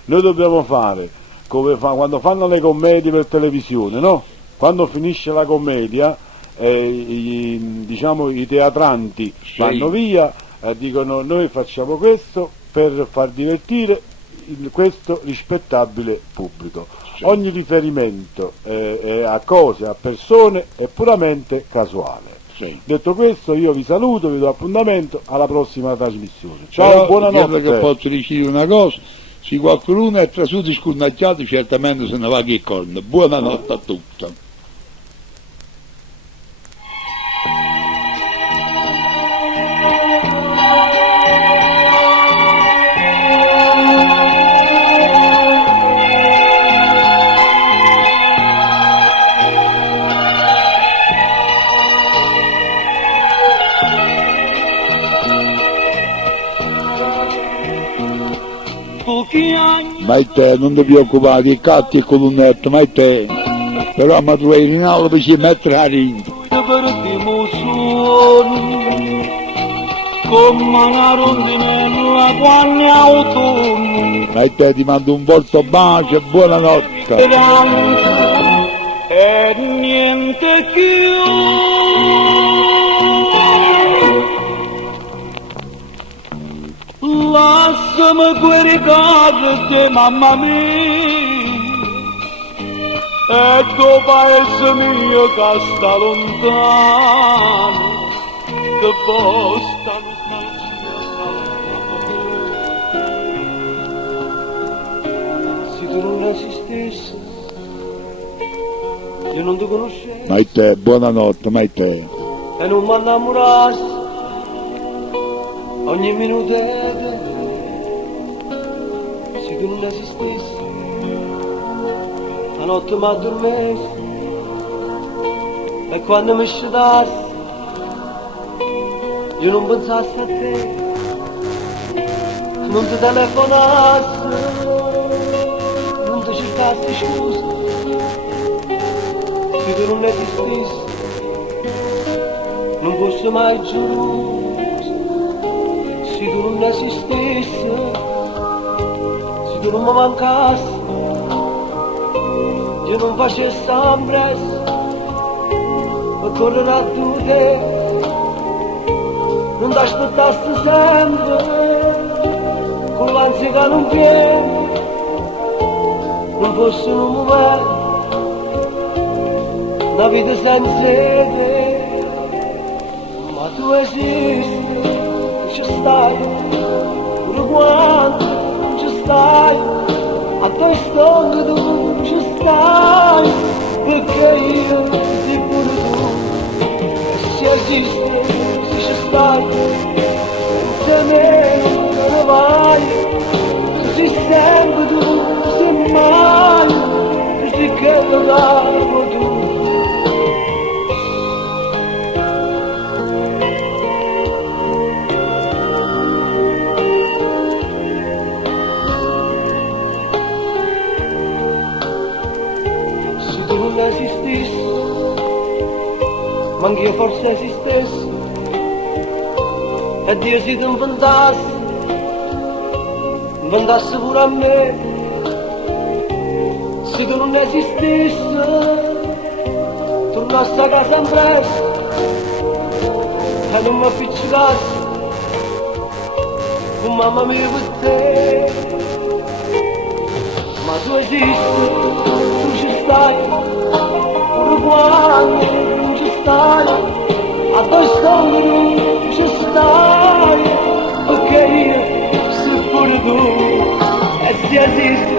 noi dobbiamo fare come quando fanno le commedie per televisione, no? Quando finisce la commedia, diciamo i teatranti Sì. vanno via, dicono noi facciamo questo per far divertire questo rispettabile pubblico. Sì. Ogni riferimento a cose, a persone è puramente casuale. Sì. Detto questo io vi saluto, vi do appuntamento alla prossima trasmissione. Ciao, Però, buonanotte. quello che posso dire una cosa, se qualcuno è trasuto e scurnacciato certamente se ne va che corno. Buonanotte a tutti. Maite, non ti preoccupare, che catti e colonnetto, Maite. Però mi trovi in aula per ci mettere a ringo. Come una rondinella quando è autunno Maite, ti mando un forte bacio e buonanotte. e niente più. Lasciami quelle cose, mamma mia, e tuo paese mio che sta lontano, che posta se tu non esistessi, io non ti conoscevo. Maite, buonanotte, Maite. E non mi innamorassi ogni minuto è te, se tu non esistessi, la notte mi addormessi e quando mi scetassi io non pensassi a te, non ti telefonassi, non ti cercassi scusa, se tu non esistessi non fosse mai giusto, se tu non esistessi, se tu non mi mancassi, io non facessi ambresse per correre a te, non ti aspettassi sempre, con l'ansia che non viene, non fosse un momento, una vita senza te. Tu esisti, ci stai, pure quando non ci stai, a te storia tu ci stai, perché io sei pure tu, e se esisti, se ci stai, senza me non ne vai, se sei sempre tu, se mai, così che lo dai tu. Ma anch'io forse esistessi e Dio si ti inventassi pure a me, se tu non esistessi tornassi a casa in presto e non mi appiccicassi con mamma mia per te, ma tu esisti, tu ci stai, pure quando non ci stai, a te storia ci stai, perché io sei pure tu, e se esisti